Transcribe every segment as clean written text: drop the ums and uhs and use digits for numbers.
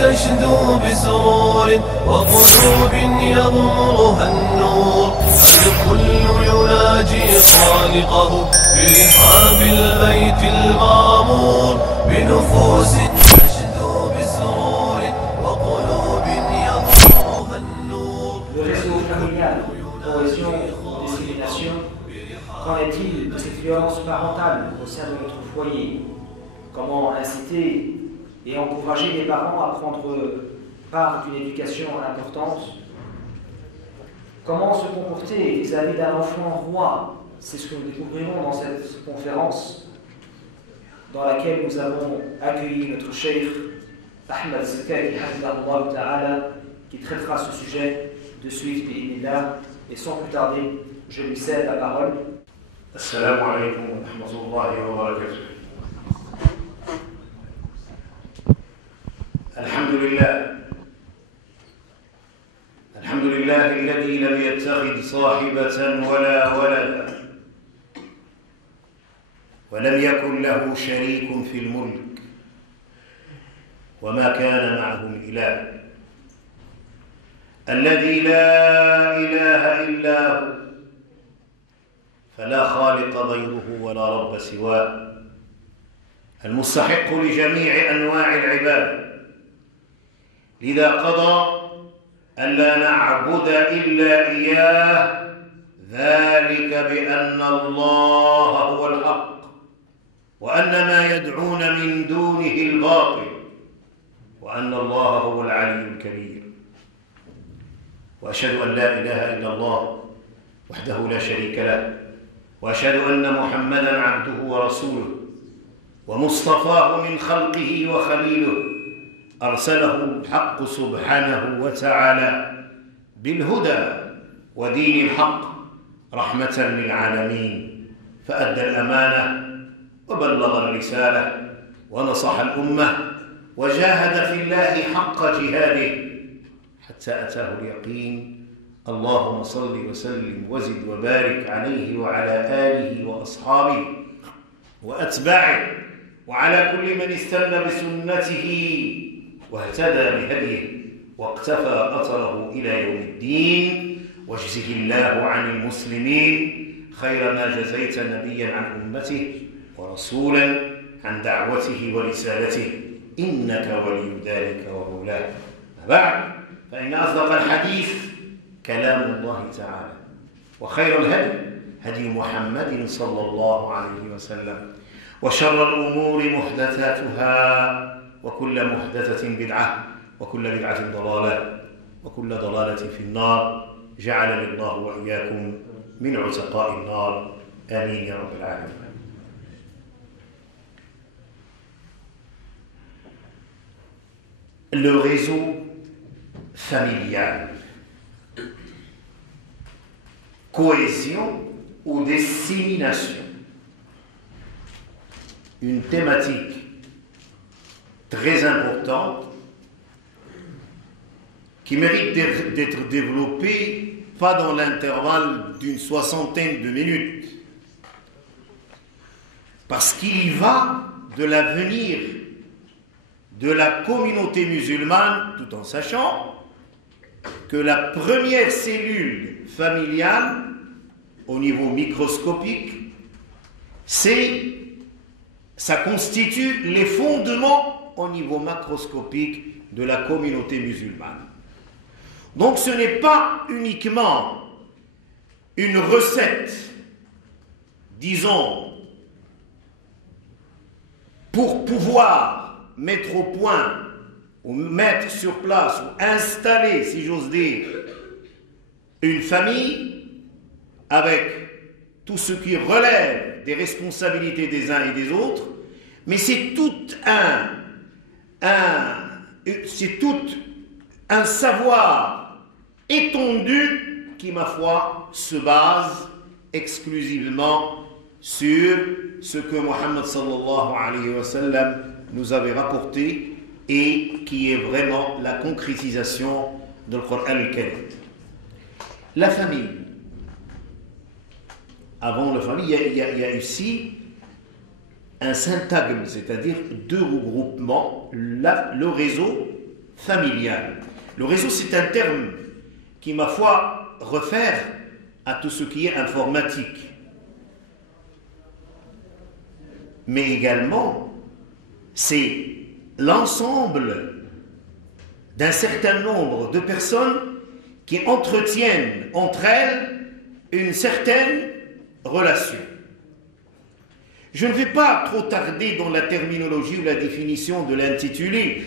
تشدو بسرور وقلوب يغمرها النور. الكل يناجي خالقه برحاب البيت المعمور بنفوس تشدو بسرور وقلوب يغمرها النور. Le réseau familial, cohésion, discrimination, qu'en est-il de cette violence parentale au sein de notre foyer? Comment inciter et encourager les parents à prendre part d'une éducation importante? Comment se comporter vis-à-vis d'un enfant roi? C'est ce que nous découvrirons dans cette conférence dans laquelle nous avons accueilli notre cheikh Ahmed Zakaki Hafidahullah Ta'ala qui traitera ce sujet de suite bi'idhnillah. Et sans plus tarder, je lui cède la parole. Assalamu alaikum wa rahmatullahi wa barakatuh. الحمد لله الذي لم يتخذ صاحبة ولا ولدا ولم يكن له شريك في الملك وما كان معه من إله الذي لا إله إلا هو فلا خالق غيره ولا رب سواه المستحق لجميع أنواع العبادة لذا قضى ألا نعبد إلا إياه ذلك بأن الله هو الحق وأن ما يدعون من دونه الباطل وأن الله هو العلي الكبير وأشهد أن لا إله إلا الله وحده لا شريك له وأشهد أن محمدًا عبده ورسوله ومصطفاه من خلقه وخليله أرسله الحق سبحانه وتعالى بالهدى ودين الحق رحمة للعالمين فأدى الأمانة وبلغ الرسالة ونصح الأمة وجاهد في الله حق جهاده حتى أتاه اليقين اللهم صل وسلم وزد وبارك عليه وعلى آله وأصحابه وأتباعه وعلى كل من استنى بسنته واهتدى بهديه واقتفى أثره إلى يوم الدين واجزه الله عن المسلمين خير ما جزيت نبيا عن أمته ورسولا عن دعوته ورسالته إنك ولي ذلك ومولاه. بعد فإن أصدق الحديث كلام الله تعالى وخير الهدي هدي محمد صلى الله عليه وسلم وشر الأمور محدثاتها وكل محدثة بدعة وكل بدعة ضلالة وكل ضلالة في النار جعلني الله وإياكم من عتقاء النار آمين يا رب العالمين. Le réseau familial, cohésion ou dissémination, une thématique très importante qui mérite d'être développée pas dans l'intervalle d'une soixantaine de minutes, parce qu'il y va de l'avenir de la communauté musulmane, tout en sachant que la première cellule familiale au niveau microscopique, ça constitue les fondements au niveau macroscopique de la communauté musulmane. Donc ce n'est pas uniquement une recette, disons, pour pouvoir mettre au point, ou mettre sur place, ou installer, si j'ose dire, une famille avec tout ce qui relève des responsabilités des uns et des autres, mais c'est tout un savoir étendu qui, ma foi, se base exclusivement sur ce que Mohammed sallallahu alayhi wa sallam nous avait rapporté et qui est vraiment la concrétisation de Coran al-Karim. La famille. Avant la famille, il y a ici un syntagme, c'est-à-dire deux regroupements, le réseau familial. Le réseau, c'est un terme qui, ma foi, réfère à tout ce qui est informatique. Mais également, c'est l'ensemble d'un certain nombre de personnes qui entretiennent entre elles une certaine relation. Je ne vais pas trop tarder dans la terminologie ou la définition de l'intitulé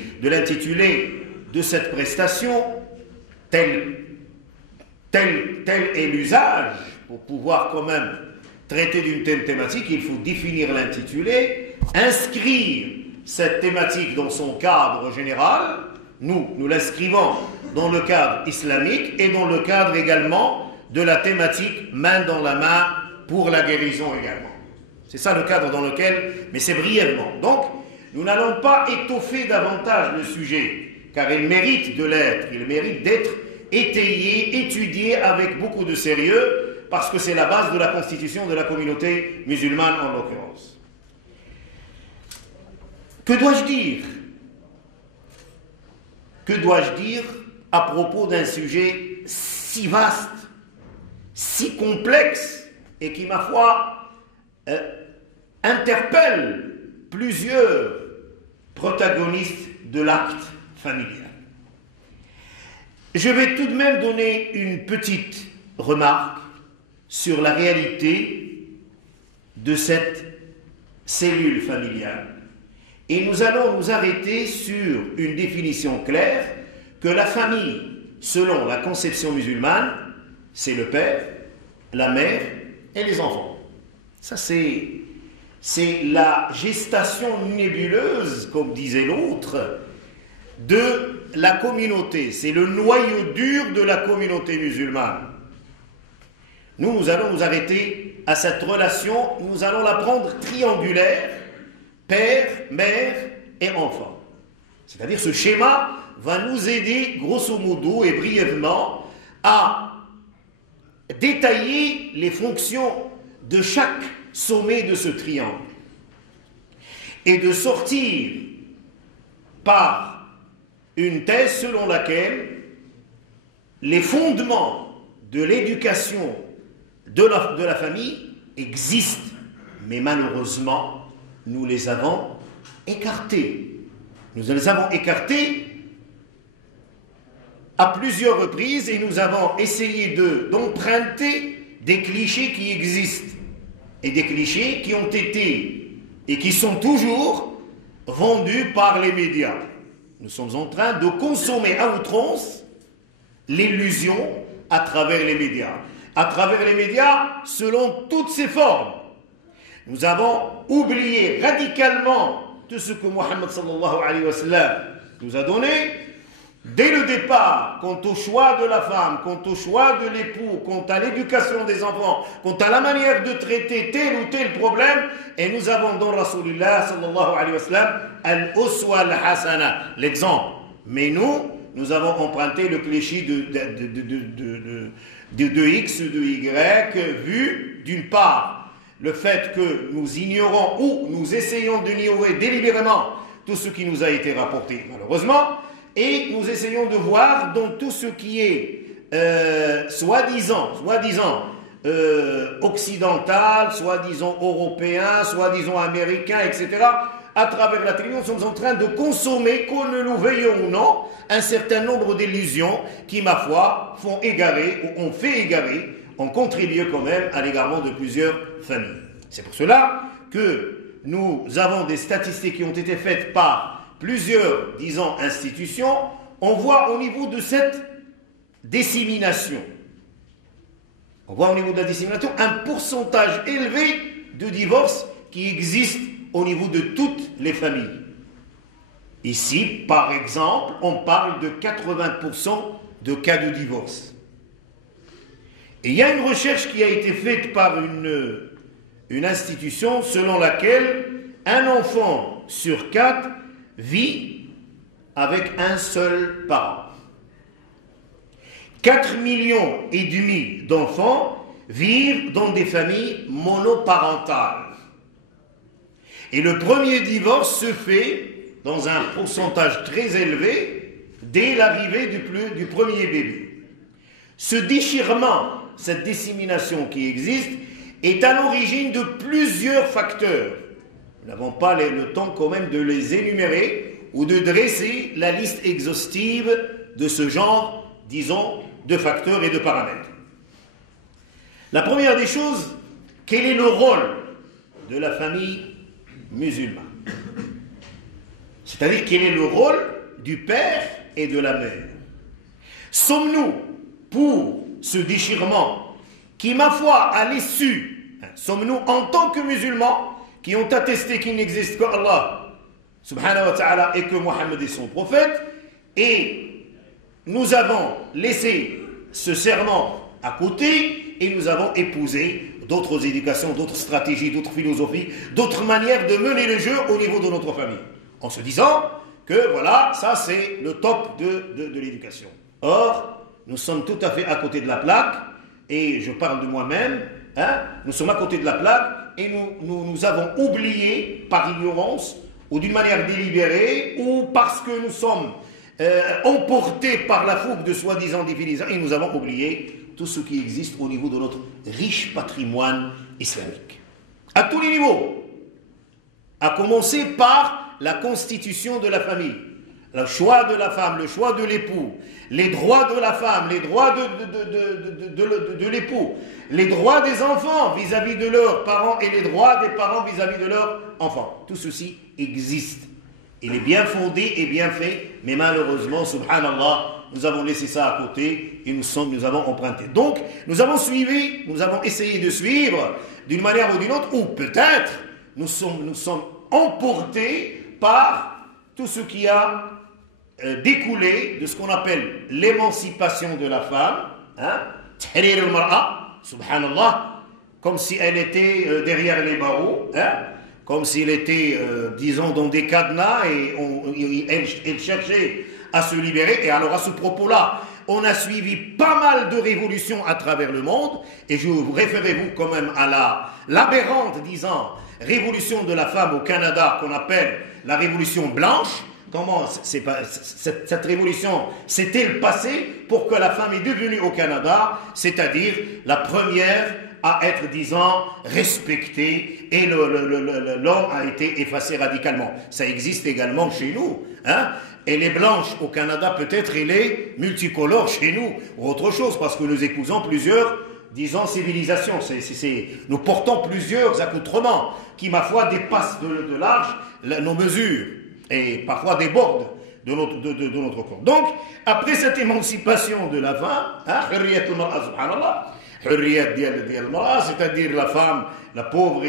de cette prestation, tel est l'usage. Pour pouvoir quand même traiter d'une telle thématique, il faut définir l'intitulé, inscrire cette thématique dans son cadre général. Nous l'inscrivons dans le cadre islamique et dans le cadre également de la thématique main dans la main pour la guérison également. C'est ça le cadre dans lequel, mais c'est brièvement. Donc, nous n'allons pas étoffer davantage le sujet, car il mérite de l'être, il mérite d'être étayé, étudié avec beaucoup de sérieux, parce que c'est la base de la constitution de la communauté musulmane en l'occurrence. Que dois-je dire? Que dois-je dire à propos d'un sujet si vaste, si complexe, et qui, ma foi, interpelle plusieurs protagonistes de l'acte familial? Je vais tout de même donner une petite remarque sur la réalité de cette cellule familiale. Et nous allons nous arrêter sur une définition claire que la famille, selon la conception musulmane, c'est le père, la mère et les enfants. Ça, c'est la gestation nébuleuse, comme disait l'autre, de la communauté. C'est le noyau dur de la communauté musulmane. Nous allons nous arrêter à cette relation, nous allons la prendre triangulaire, père, mère et enfant. C'est-à-dire ce schéma va nous aider grosso modo et brièvement à détailler les fonctions de chaque sommet de ce triangle et de sortir par une thèse selon laquelle les fondements de l'éducation de la famille existent, mais malheureusement nous les avons écartés. Nous les avons écartés à plusieurs reprises et nous avons essayé d'emprunter des clichés qui existent et des clichés qui ont été et qui sont toujours vendus par les médias. Nous sommes en train de consommer à outrance l'illusion à travers les médias. À travers les médias, selon toutes ses formes. Nous avons oublié radicalement tout ce que Mohammed sallallahu alayhi wa sallam nous a donné dès le départ, quant au choix de la femme, quant au choix de l'époux, quant à l'éducation des enfants, quant à la manière de traiter tel ou tel problème. Et nous avons dans Rasulullah sallallahu alayhi wa sallam al-uswa al-hasana, l'exemple. Mais nous avons emprunté le cliché de X ou de Y, vu d'une part le fait que nous ignorons ou nous essayons d'ignorer délibérément tout ce qui nous a été rapporté, malheureusement, et nous essayons de voir dans tout ce qui est soi-disant occidental, soi-disant européen, soi-disant américain, etc., à travers la télévision, nous sommes en train de consommer, qu'on ne nous veuillons ou non, un certain nombre d'illusions qui, ma foi, font égarer ou ont fait égarer, ont contribué quand même à l'égarement de plusieurs familles. C'est pour cela que nous avons des statistiques qui ont été faites par plusieurs, disons, institutions. On voit au niveau de cette dissémination, un pourcentage élevé de divorces qui existe au niveau de toutes les familles. Ici, par exemple, on parle de 80% de cas de divorce. Et il y a une recherche qui a été faite par une institution selon laquelle un enfant sur 4 vit avec un seul parent. 4,5 millions d'enfants vivent dans des familles monoparentales. Et le premier divorce se fait dans un pourcentage très élevé dès l'arrivée du premier bébé. Ce déchirement, cette dissémination qui existe, est à l'origine de plusieurs facteurs. Nous n'avons pas le temps quand même de les énumérer ou de dresser la liste exhaustive de ce genre, disons, de facteurs et de paramètres. La première des choses, quel est le rôle de la famille musulmane? C'est-à-dire quel est le rôle du père et de la mère? Sommes-nous pour ce déchirement qui, ma foi, à l'issue, sommes-nous en tant que musulmans qui ont attesté qu'il n'existe qu'Allah subhanahu wa ta'ala et que Mohammed est son prophète, et nous avons laissé ce serment à côté et nous avons épousé d'autres éducations, d'autres stratégies, d'autres philosophies, d'autres manières de mener le jeu au niveau de notre famille, en se disant que voilà, ça c'est le top de l'éducation. Or, nous sommes tout à fait à côté de la plaque, et je parle de moi-même, nous sommes à côté de la plaque, et nous avons oublié par ignorance, ou d'une manière délibérée, ou parce que nous sommes emportés par la fougue de soi-disant définition, et nous avons oublié tout ce qui existe au niveau de notre riche patrimoine islamique. À tous les niveaux, à commencer par la constitution de la famille, le choix de la femme, le choix de l'époux, les droits de la femme, les droits de l'époux, les droits des enfants vis-à-vis de leurs parents et les droits des parents vis-à-vis de leurs enfants. Tout ceci existe. Il est bien fondé et bien fait, mais malheureusement, subhanallah, nous avons laissé ça à côté et nous avons emprunté. Donc, nous avons essayé de suivre d'une manière ou d'une autre, ou peut-être nous sommes emportés par tout ce qui a découlé de ce qu'on appelle l'émancipation de la femme, tahrir al-mar'a, subhanallah, comme si elle était derrière les barreaux, comme s'il était, disons, dans des cadenas et elle cherchait à se libérer. Et alors à ce propos-là, on a suivi pas mal de révolutions à travers le monde, et je vous référez-vous quand même à l'aberrante, disons, révolution de la femme au Canada qu'on appelle la révolution blanche. Comment cette révolution s'est-elle passée pour que la femme est devenue au Canada, c'est-à-dire la première à être, disons, respectée, et l'homme a été effacé radicalement. Ça existe également chez nous, Elle est blanche au Canada, peut-être elle est multicolore chez nous, ou autre chose, parce que nous épousons plusieurs, disons, civilisations. Nous portons plusieurs accoutrements qui, ma foi, dépassent de large nos mesures, et parfois débordent de notre corps. Donc, après cette émancipation de la femme, c'est-à-dire la femme, la pauvre,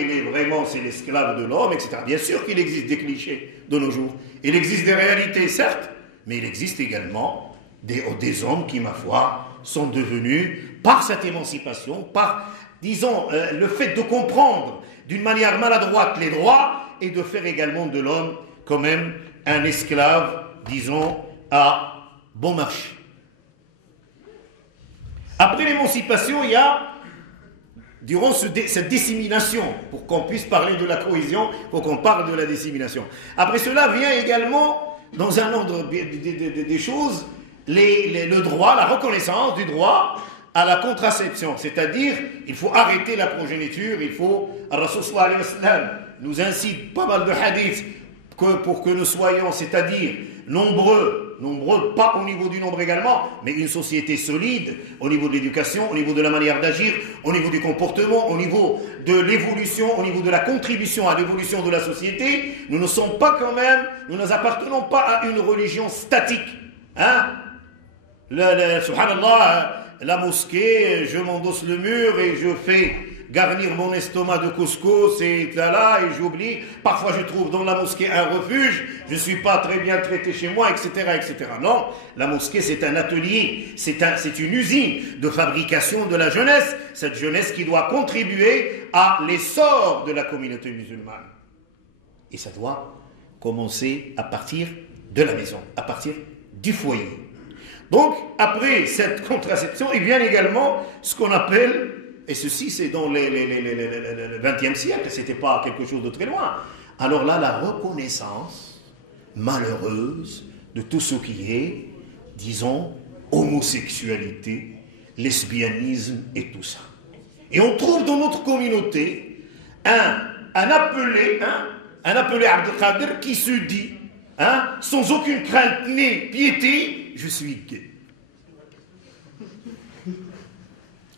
c'est l'esclave de l'homme, etc. Bien sûr qu'il existe des clichés de nos jours. Il existe des réalités, certes, mais il existe également des hommes qui, ma foi, sont devenus, par cette émancipation, par, disons, le fait de comprendre d'une manière maladroite les droits, et de faire également de l'homme, quand même, un esclave, disons, à bon marché. Après l'émancipation, il y a, durant cette dissémination, pour qu'on puisse parler de la cohésion, il faut qu'on parle de la dissémination. Après cela vient également, dans un ordre des choses, le droit, la reconnaissance du droit à la contraception. C'est-à-dire, il faut arrêter la progéniture, il faut, Rasul sallallahu alayhi wa sallam nous incite pas mal de hadiths pour que nous soyons, c'est-à-dire nombreux, pas au niveau du nombre également, mais une société solide au niveau de l'éducation, au niveau de la manière d'agir, au niveau du comportement, au niveau de l'évolution, au niveau de la contribution à l'évolution de la société. Nous ne sommes pas quand même, nous n'appartenons pas à une religion statique. Subhanallah, la mosquée, je m'endosse le mur et je fais garnir mon estomac de couscous et là, et j'oublie. Parfois, je trouve dans la mosquée un refuge. Je ne suis pas très bien traité chez moi, etc., etc. Non, la mosquée, c'est un atelier, c'est une usine de fabrication de la jeunesse. Cette jeunesse qui doit contribuer à l'essor de la communauté musulmane. Et ça doit commencer à partir de la maison, à partir du foyer. Donc, après cette contraception, il vient également ce qu'on appelle, et ceci c'est dans le XXe siècle, ce n'était pas quelque chose de très loin, alors là, la reconnaissance malheureuse de tout ce qui est disons, homosexualité, lesbianisme et tout ça. Et on trouve dans notre communauté un appelé Abdelkader qui se dit, sans aucune crainte ni piété, je suis gay.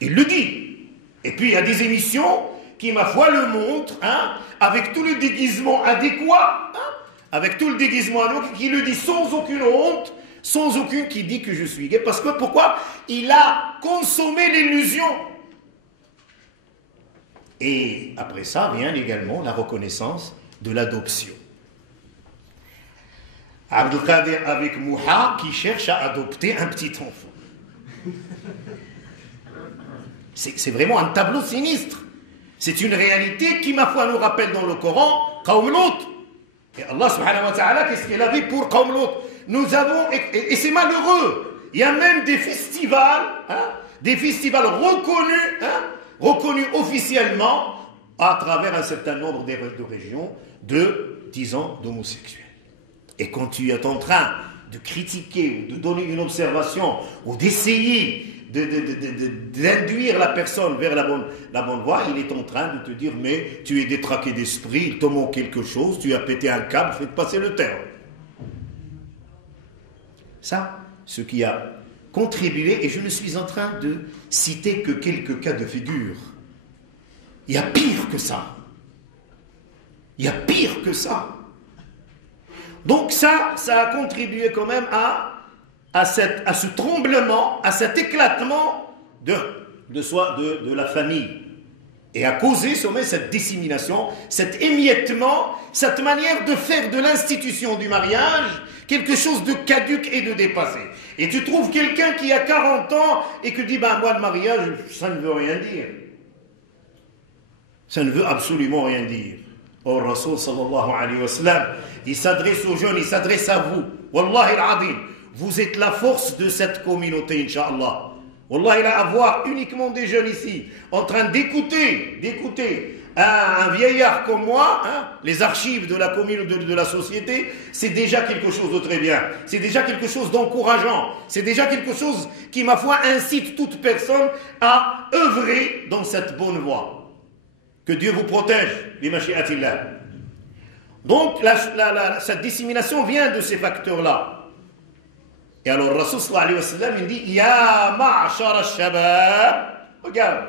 Il le dit. Et puis il y a des émissions qui, ma foi, le montrent, avec tout le déguisement adéquat, qui le dit sans aucune honte, sans aucune qui dit que je suis gay. Parce que pourquoi? Il a consommé l'illusion. Et après ça vient également la reconnaissance de l'adoption. Abdelkader avec Mouha qui cherche à adopter un petit enfant. C'est vraiment un tableau sinistre. C'est une réalité qui, ma foi, nous rappelle dans le Coran Qawm Lut. Et Allah subhanahu wa ta'ala, qu'est-ce qu'il avait pour Qawm Lut? Nous avons, et c'est malheureux, il y a même des festivals reconnus officiellement à travers un certain nombre de régions disons, d'homosexuels. Et quand tu es en train de critiquer ou de donner une observation ou d'essayer d'induire la personne vers la bonne voie, il est en train de te dire mais tu es détraqué d'esprit, il te manque quelque chose, tu as pété un câble, fais passer le terme. Ça, ce qui a contribué, et je ne suis en train de citer que quelques cas de figure. Il y a pire que ça. Donc ça a contribué quand même à ce tremblement, à cet éclatement de la famille. Et a causé cette dissémination, cet émiettement, cette manière de faire de l'institution du mariage quelque chose de caduque et de dépassé. Et tu trouves quelqu'un qui a 40 ans et qui dit moi le mariage, ça ne veut rien dire. Ça ne veut absolument rien dire. Oh, Rasoul sallallahu alayhi wa sallam, il s'adresse aux jeunes, il s'adresse à vous. Wallahi al-adim, vous êtes la force de cette communauté, Inch'Allah. Wallahi, il a à voir uniquement des jeunes ici, en train d'écouter un vieillard comme moi, les archives de la communauté, de la société, c'est déjà quelque chose de très bien. C'est déjà quelque chose d'encourageant. C'est déjà quelque chose qui, ma foi, incite toute personne à œuvrer dans cette bonne voie. Que Dieu vous protège, bimashi'atillah. Donc, cette dissémination vient de ces facteurs-là. Et alors, Rasul sallallahu alayhi wa sallam, il dit Ya ma'ashar al-shabab. Regarde,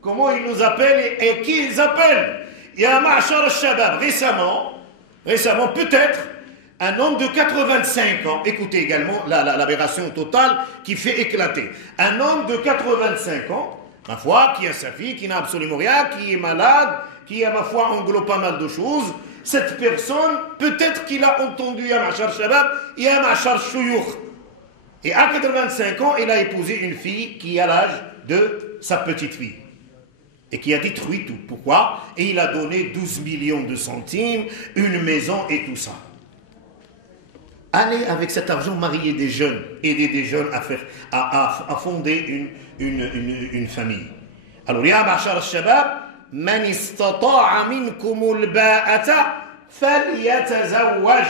comment il nous appelle et qui ils appellent. Ya ma'ashar al-shabab. Récemment, peut-être, un homme de 85 ans. Écoutez également l'aberration totale qui fait éclater. Un homme de 85 ans, ma foi, qui a sa fille, qui n'a absolument rien, qui est malade, qui a, ma foi, englobe pas mal de choses. Cette personne, peut-être qu'il a entendu Ya ma'ashar al-shabab, Ya ma'ashar al-shuyukh. Et à 85 ans, il a épousé une fille qui a l'âge de sa petite fille. Et qui a détruit tout. Pourquoi? Et il a donné 12 millions de centimes, une maison et tout ça. Allez avec cet argent marier des jeunes, aider des jeunes à fonder une famille. Alors, ya ma'ashar al-shabab, man istata'a minkumul ba'ata falyatazawwaj.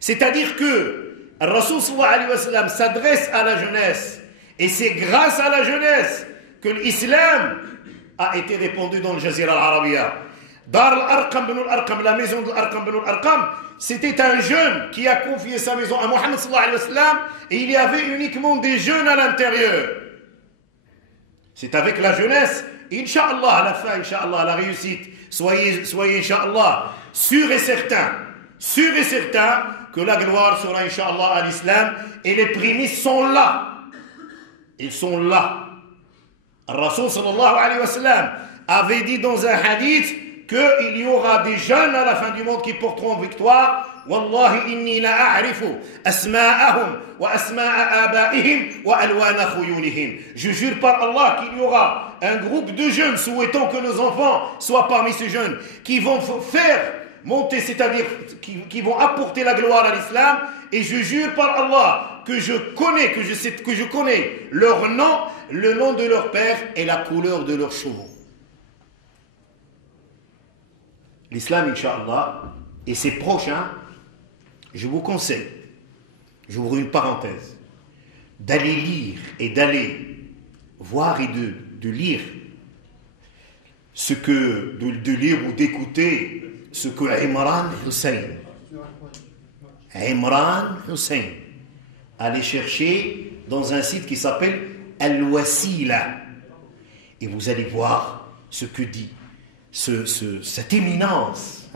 C'est-à-dire que le Rasoul sallallahu alayhi wa sallam s'adresse à la jeunesse. Et c'est grâce à la jeunesse que l'islam a été répandu dans le Jazira al-Arabiya. Dar al-Arqam bin al-Arqam, la maison de l'Arqam bin al-Arqam, c'était un jeune qui a confié sa maison à Mohammed sallallahu alayhi wa sallam et il y avait uniquement des jeunes à l'intérieur. C'est avec la jeunesse, Inch'Allah, à la fin, Inch'Allah, la réussite, soyez Inch'Allah, sûrs et certains que la gloire sera, Inch'Allah, à l'islam et les prémices sont là. Ils sont là. Le Rasoul sallallahu alayhi wa sallam avait dit dans un hadith qu'il y aura des jeunes à la fin du monde qui porteront victoire. Wallahi inni la a'rifu asma'ahum wa asma'a abaihim wa alwana khuyulihim. Je jure par Allah qu'il y aura un groupe de jeunes souhaitant que nos enfants soient parmi ces jeunes qui vont faire monter, c'est-à-dire qui vont apporter la gloire à l'islam, et je jure par Allah que je connais leur nom, le nom de leur père et la couleur de leurs chevaux. L'islam, Inch'Allah, et ses proches, je vous conseille, j'ouvre une parenthèse, d'aller lire et d'aller voir et de lire de lire ou d'écouter ce que Imran Hussein allait chercher dans un site qui s'appelle Al-Wasila. Et vous allez voir ce que dit cette éminence,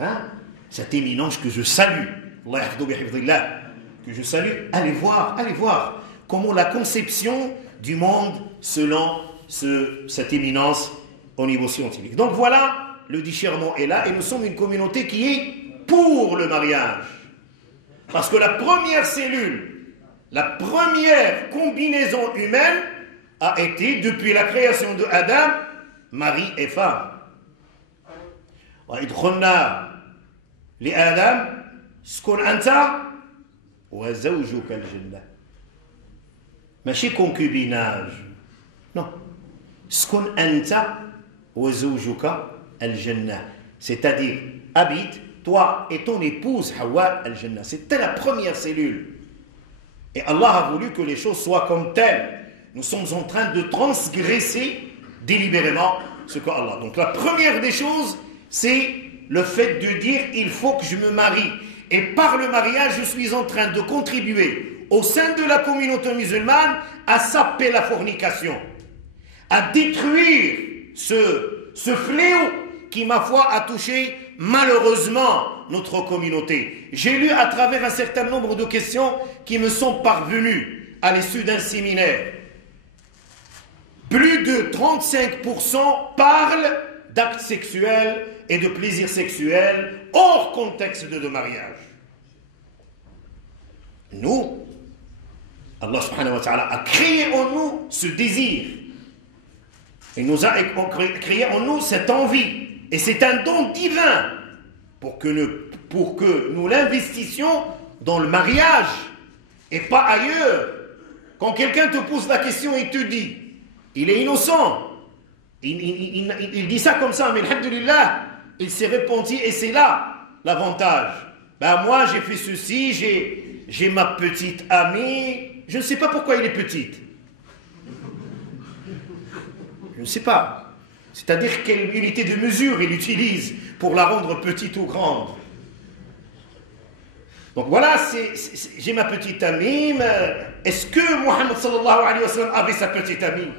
cette éminence que je salue, que je salue. Allez voir comment la conception du monde selon cette éminence au niveau scientifique. Donc voilà, le déchirement est là et nous sommes une communauté qui est pour le mariage. Parce que la première cellule, la première combinaison humaine a été, depuis la création de Adam, mari et femme. وإذ قلنا لآدم اسكن أنت وزوجك الجنة. ماشي concubinage. Non. اسكن أنت وزوجك الجنة. C'est-à-dire, habite toi et ton épouse Hawa al-Jannah. C'était la première cellule. Et Allah a voulu que les choses soient comme telles. Nous sommes en train de transgresser délibérément ce que Allah. Donc la première des choses, c'est le fait de dire il faut que je me marie. Et par le mariage, je suis en train de contribuer au sein de la communauté musulmane à saper la fornication, à détruire ce fléau qui, ma foi, a touché malheureusement notre communauté. J'ai lu à travers un certain nombre de questions qui me sont parvenues à l'issue d'un séminaire. Plus de 35% parlent d'actes sexuels et de plaisirs sexuels hors contexte de mariage. Nous, Allah subhanahu wa ta'ala a créé en nous ce désir. Il nous a créé en nous cette envie. Et c'est un don divin pour que nous l'investissions dans le mariage et pas ailleurs. Quand quelqu'un te pose la question et te dit, il est innocent, il dit ça comme ça, mais alhamdulillah, il s'est repenti et c'est là l'avantage. Ben moi j'ai fait ceci, j'ai ma petite amie, je ne sais pas pourquoi il est petite. Je ne sais pas. C'est-à-dire quelle unité de mesure il utilise pour la rendre petite ou grande. Donc voilà, j'ai ma petite amie, mais est-ce que Mohammed sallallahu alayhi wa sallam avait sa petite amie?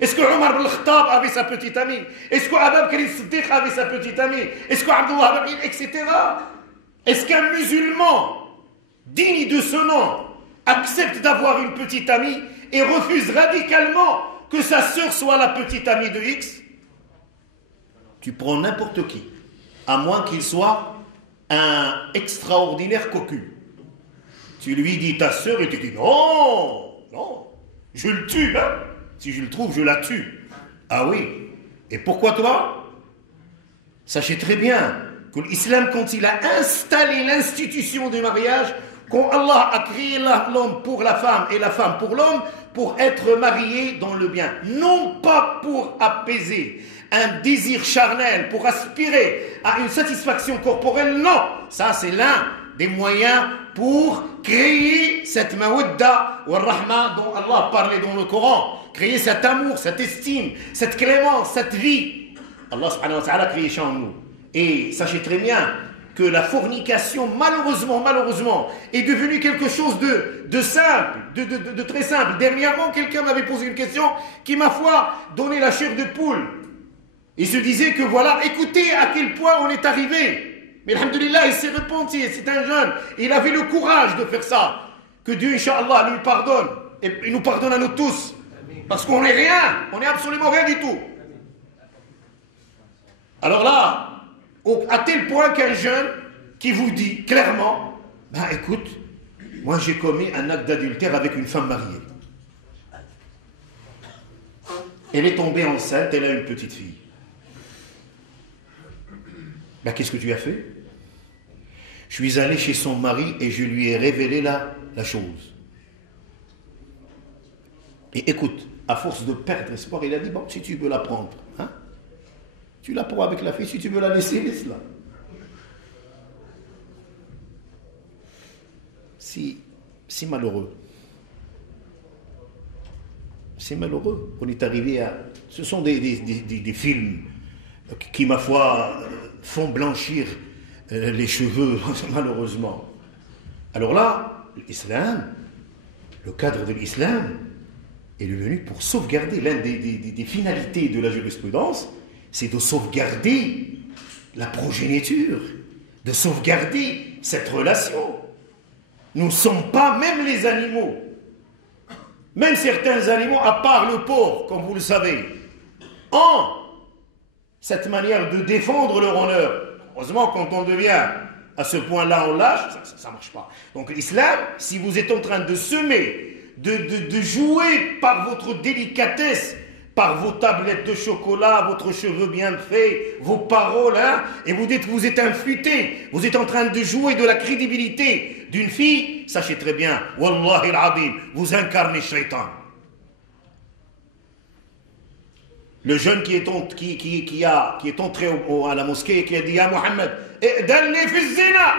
Est-ce que Omar ibn Khattab avait sa petite amie? Est-ce que Abu Bakr as-Siddiq avait sa petite amie? Est-ce que Abdullah ibn etc. Est-ce qu'un musulman digne de ce nom accepte d'avoir une petite amie et refuse radicalement que sa sœur soit la petite amie de X? Tu prends n'importe qui, à moins qu'il soit un extraordinaire cocu. Tu lui dis ta sœur et tu dis non, je le tue, hein. Si je le trouve, je la tue. Ah oui. Et pourquoi toi? Sachez très bien que l'islam, quand il a installé l'institution du mariage, quand Allah a créé l'homme pour la femme et la femme pour l'homme, pour être mariés dans le bien, non pas pour apaiser un désir charnel, pour aspirer à une satisfaction corporelle, non. Ça, c'est l'un des moyens pour créer cette mawadda wa rahma dont Allah parlait dans le Coran. Créer cet amour, cette estime, cette clémence, cette vie. Allah subhanahu wa ta'ala a créé ça en nous. Et sachez très bien que la fornication, malheureusement, est devenue quelque chose de simple, de très simple. Dernièrement, quelqu'un m'avait posé une question qui, ma foi, donnait la chair de poule. Il se disait que voilà, écoutez à quel point on est arrivé. Mais alhamdulillah, il s'est repenti, c'est un jeune. Il avait le courage de faire ça. Que Dieu, Inch'Allah, lui pardonne. Et il nous pardonne à nous tous. Parce qu'on n'est rien, on n'est absolument rien du tout. Alors là, à tel point qu'un jeune qui vous dit clairement, ben écoute, moi j'ai commis un acte d'adultère avec une femme mariée. Elle est tombée enceinte, elle a une petite fille. Ben qu'est-ce que tu as fait? Je suis allé chez son mari et je lui ai révélé la chose. Et écoute, à force de perdre espoir, il a dit, bon, si tu veux la prendre, hein, tu la prends avec la fille, si tu veux la laisser, laisse-la. Si C'est malheureux. C'est malheureux. On est arrivé à... Ce sont des films qui, ma foi, font blanchir les cheveux, malheureusement. Alors là, l'islam, le cadre de l'islam, est venu pour sauvegarder. L'une des finalités de la jurisprudence, c'est de sauvegarder la progéniture, de sauvegarder cette relation. Nous ne sommes pas, même les animaux, même certains animaux, à part le porc, comme vous le savez, ont cette manière de défendre leur honneur. Heureusement, quand on devient à ce point-là, on lâche, ça ne marche pas. Donc l'islam, si vous êtes en train de semer, de jouer par votre délicatesse, par vos tablettes de chocolat, votre cheveu bien fait, vos paroles, hein, et vous dites que vous êtes influté, vous êtes en train de jouer de la crédibilité d'une fille, sachez très bien, Wallahi al-Adim, vous incarnez Shaitan. Le jeune qui est entré à la mosquée et qui a dit à Mohammed, I'dalni fi zina.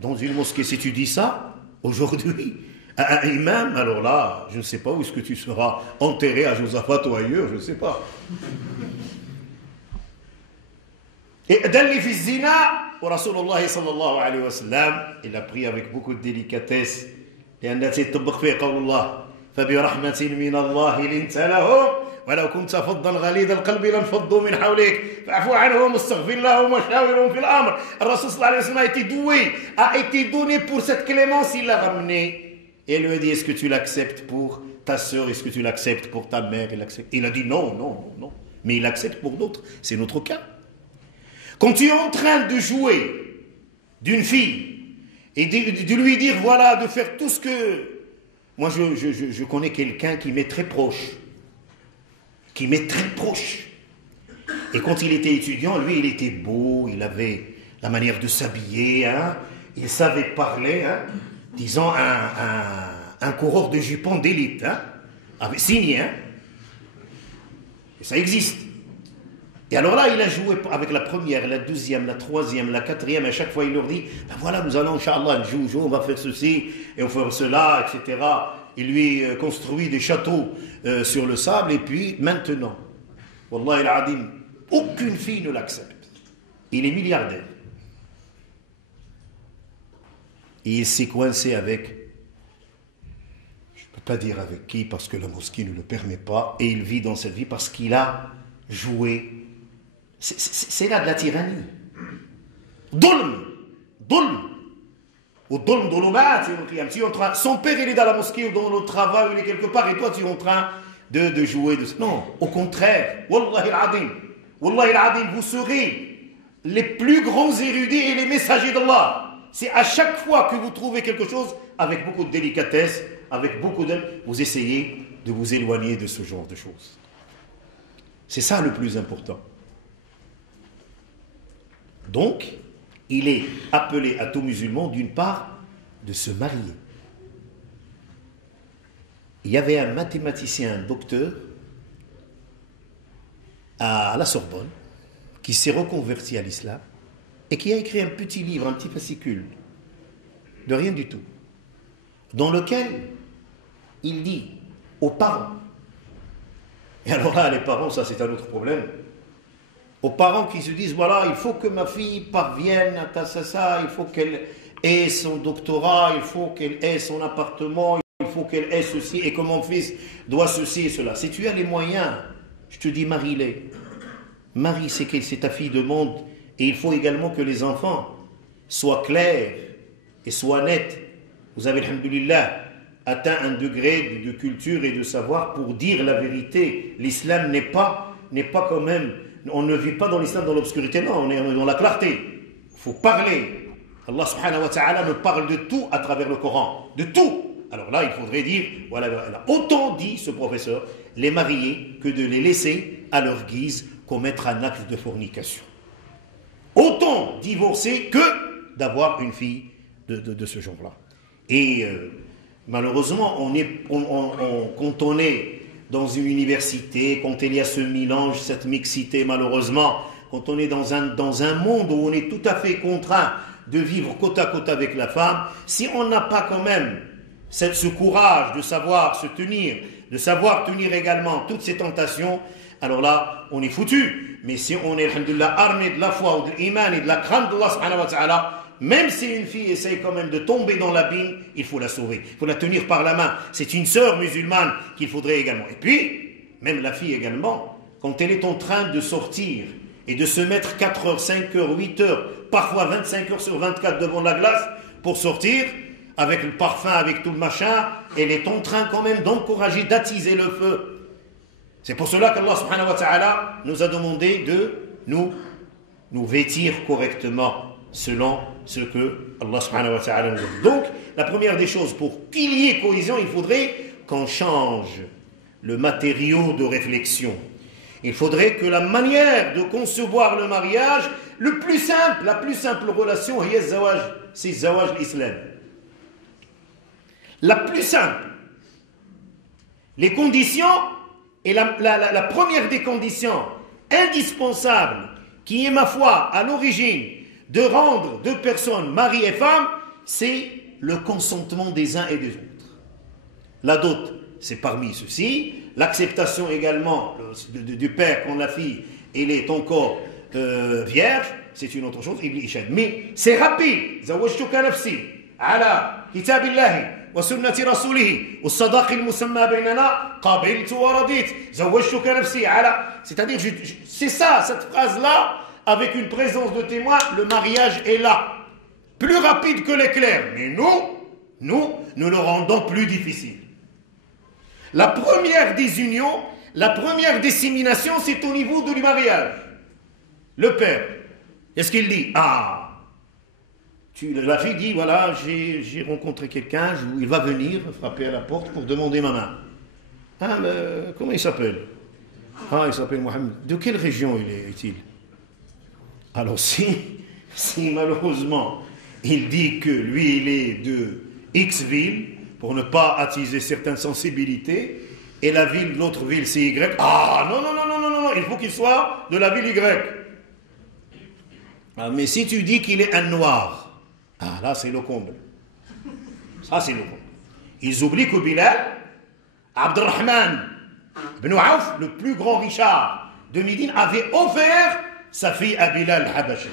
Dans une mosquée, si tu dis ça, aujourd'hui, à un imam, alors là, je ne sais pas où est-ce que tu seras enterré à Josaphat ou ailleurs, je ne sais pas. I'dalni fi zina. Rasulullah sallallahu alayhi wa sallam, il a pris avec beaucoup de délicatesse. فبرحمة من الله لنت لهم ولو كنت فظا غليظ القلب لانفضوا من حولك فاعف عنهم واستغفر لهم وشاورهم في الأمر. Le Rasul sallallahu alayhi wa sallam a été doué, a été donné pour cette clémence, il l'a ramené. Et il lui a dit, est-ce que tu l'acceptes pour ta sœur, est-ce que tu l'acceptes pour ta mère? Il a dit non, non, non. Mais il l'accepte pour d'autres, c'est notre cas. Quand tu es en train de jouer d'une fille et de lui dire, voilà, de faire tout ce que... Moi, je connais quelqu'un qui m'est très proche. Et quand il était étudiant, lui, il était beau, il avait la manière de s'habiller, hein, il savait parler, hein, disons un coureur de jupons d'élite, hein, avait signé, hein, et ça existe. Et alors là, il a joué avec la première, la deuxième, la troisième, la quatrième, et à chaque fois il leur dit, ben voilà, nous allons, Inch'Allah, jouer, on va faire ceci, et on va faire cela, etc. Il lui construit des châteaux sur le sable, et puis maintenant, Wallah al-Adim, aucune fille ne l'accepte. Il est milliardaire. Et il s'est coincé avec, je ne peux pas dire avec qui, parce que la mosquée ne le permet pas, et il vit dans cette vie parce qu'il a joué. C'est là de la tyrannie. Dolm. Ou dolm dolomat, son père il est dans la mosquée ou dans le travail, il est quelque part, et toi tu es en train de jouer de ça. Non, au contraire. Wallahi al-Adim, vous serez les plus grands érudits et les messagers d'Allah. C'est à chaque fois que vous trouvez quelque chose, avec beaucoup de délicatesse, avec beaucoup de... vous essayez de vous éloigner de ce genre de choses. C'est ça le plus important. Donc, il est appelé à tout musulman, d'une part, de se marier. Il y avait un mathématicien, un docteur, à la Sorbonne, qui s'est reconverti à l'islam, et qui a écrit un petit livre, un petit fascicule, de rien du tout, dans lequel il dit aux parents, et alors là, les parents, ça c'est un autre problème, aux parents qui se disent, voilà, il faut que ma fille parvienne à ça, il faut qu'elle ait son doctorat, il faut qu'elle ait son appartement, il faut qu'elle ait ceci, et que mon fils doit ceci et cela. Si tu as les moyens, je te dis, marie-les. Marie, c'est ta fille demande, et il faut également que les enfants soient clairs et soient nets. Vous avez, alhamdoulilah, atteint un degré de culture et de savoir pour dire la vérité. L'islam n'est pas quand même... On ne vit pas dans l'islam dans l'obscurité, non, on est dans la clarté. Il faut parler. Allah subhanahu wa ta'ala nous parle de tout à travers le Coran. De tout. Alors là, il faudrait dire, voilà, autant dit ce professeur, les marier que de les laisser à leur guise commettre un acte de fornication. Autant divorcer que d'avoir une fille de ce genre-là. Et malheureusement, quand on est dans une université, quand il y a ce mélange, cette mixité, malheureusement, quand on est dans un monde où on est tout à fait contraint de vivre côte à côte avec la femme, si on n'a pas quand même ce courage de savoir se tenir, de savoir tenir également toutes ces tentations, alors là, on est foutu. Mais si on est, alhamdoulilah, armé de la foi ou de l'iman et de la crainte d'Allah subhanahu wa ta'ala, même si une fille essaye quand même de tomber dans l'abîme, il faut la sauver, il faut la tenir par la main. C'est une sœur musulmane qu'il faudrait également. Et puis, même la fille également, quand elle est en train de sortir et de se mettre 4 heures, 5 heures, 8 heures, parfois 25 heures sur 24 devant la glace pour sortir, avec le parfum, avec tout le machin, elle est en train quand même d'encourager, d'attiser le feu. C'est pour cela qu'Allah subhanahu wa ta'ala nous a demandé de nous vêtir correctement selon ce que Allah subhanahu wa ta'ala nous a dit. Donc, la première des choses, pour qu'il y ait cohésion, il faudrait qu'on change le matériau de réflexion. Il faudrait que la manière de concevoir le mariage, le plus simple, la plus simple relation, c'est zawaj l'islam. La plus simple. Les conditions, et la première des conditions indispensables, qui est ma foi à l'origine de rendre deux personnes, mari et femme, c'est le consentement des uns et des autres. La dot, c'est parmi ceux-ci. L'acceptation également du père quand la fille elle est encore vierge, c'est une autre chose. Mais c'est rapide. Zawajtuka nafsi ala kitabillahi wa sunnati rasulih wa sadaq al-musamma baynana qabiltu wa radit. Zawajtuka nafsi ala. C'est-à-dire, c'est ça, cette phrase-là, avec une présence de témoin, le mariage est là. Plus rapide que l'éclair. Mais nous le rendons plus difficile. La première des unions, la première dissémination, c'est au niveau du mariage. Le père, qu'est-ce qu'il dit? La fille dit, voilà, j'ai rencontré quelqu'un, il va venir frapper à la porte pour demander ma main. Comment il s'appelle? Il s'appelle Mohamed. De quelle région est-il? Alors si malheureusement, il dit que lui, il est de X ville, pour ne pas attiser certaines sensibilités, et la ville, l'autre ville, c'est Y. Non, il faut qu'il soit de la ville Y. Mais si tu dis qu'il est un noir, là, c'est le comble. Ça, c'est le comble. Ils oublient que Bilal, Abdurrahman ibn Auf, le plus grand Richard de Médine, avait offert sa fille à Bilal Habashi.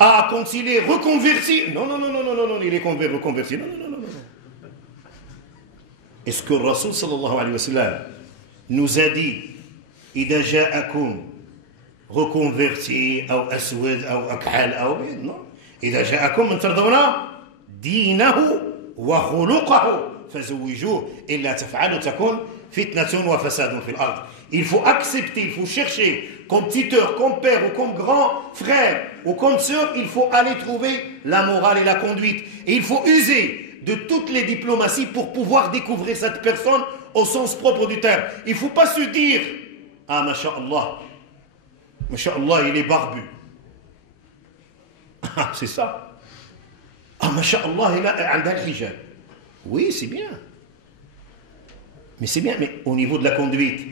Quand il est reconverti, non, il est reconverti, non. Est-ce que le Rasul sallallahu alayhi wa sallam nous a dit, إذا جاءكم reconverti, ou aswad, ou akhal, ou bid, non. إذا جاءكم من ترضون دينه وخلقه فزوجوه إلا تفعلوا تكون فتنة وفساد في الأرض. Il faut accepter, il faut chercher, comme tuteur, comme père ou comme grand frère ou comme sœur, il faut aller trouver la morale et la conduite. Et il faut user de toutes les diplomaties pour pouvoir découvrir cette personne au sens propre du terme. Il ne faut pas se dire, masha'Allah, il est barbu. C'est ça. Masha'Allah, il a un hijab. Oui, c'est bien. Mais c'est bien, mais au niveau de la conduite,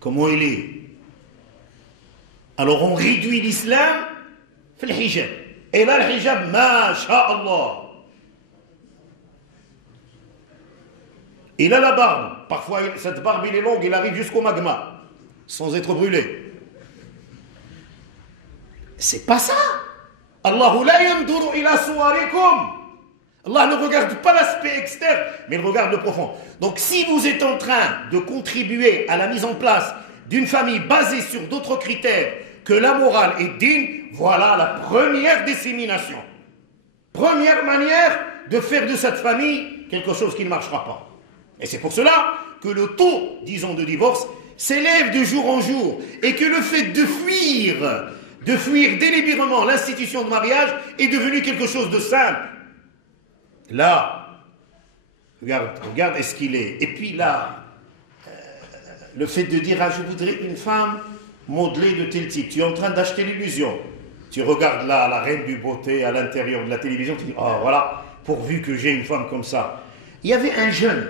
comment il est? Alors on réduit l'islam fait le hijab. Et là le hijab, masha'Allah. Il a la barbe. Parfois cette barbe il est longue, il arrive jusqu'au magma, sans être brûlé. C'est pas ça. Allahu la yanduru ila suwarikum. Allah ne regarde pas l'aspect externe, mais il regarde le profond. Donc si vous êtes en train de contribuer à la mise en place d'une famille basée sur d'autres critères que la morale et digne, voilà la première dissémination. Première manière de faire de cette famille quelque chose qui ne marchera pas. Et c'est pour cela que le taux, disons, de divorce s'élève de jour en jour et que le fait de fuir délibérément l'institution de mariage est devenu quelque chose de simple. Là, regarde est-ce qu'il est. Et puis là, le fait de dire, je voudrais une femme modelée de tel type. Tu es en train d'acheter l'illusion. Tu regardes là la reine du beauté à l'intérieur de la télévision, tu dis, voilà, pourvu que j'ai une femme comme ça. Il y avait un jeune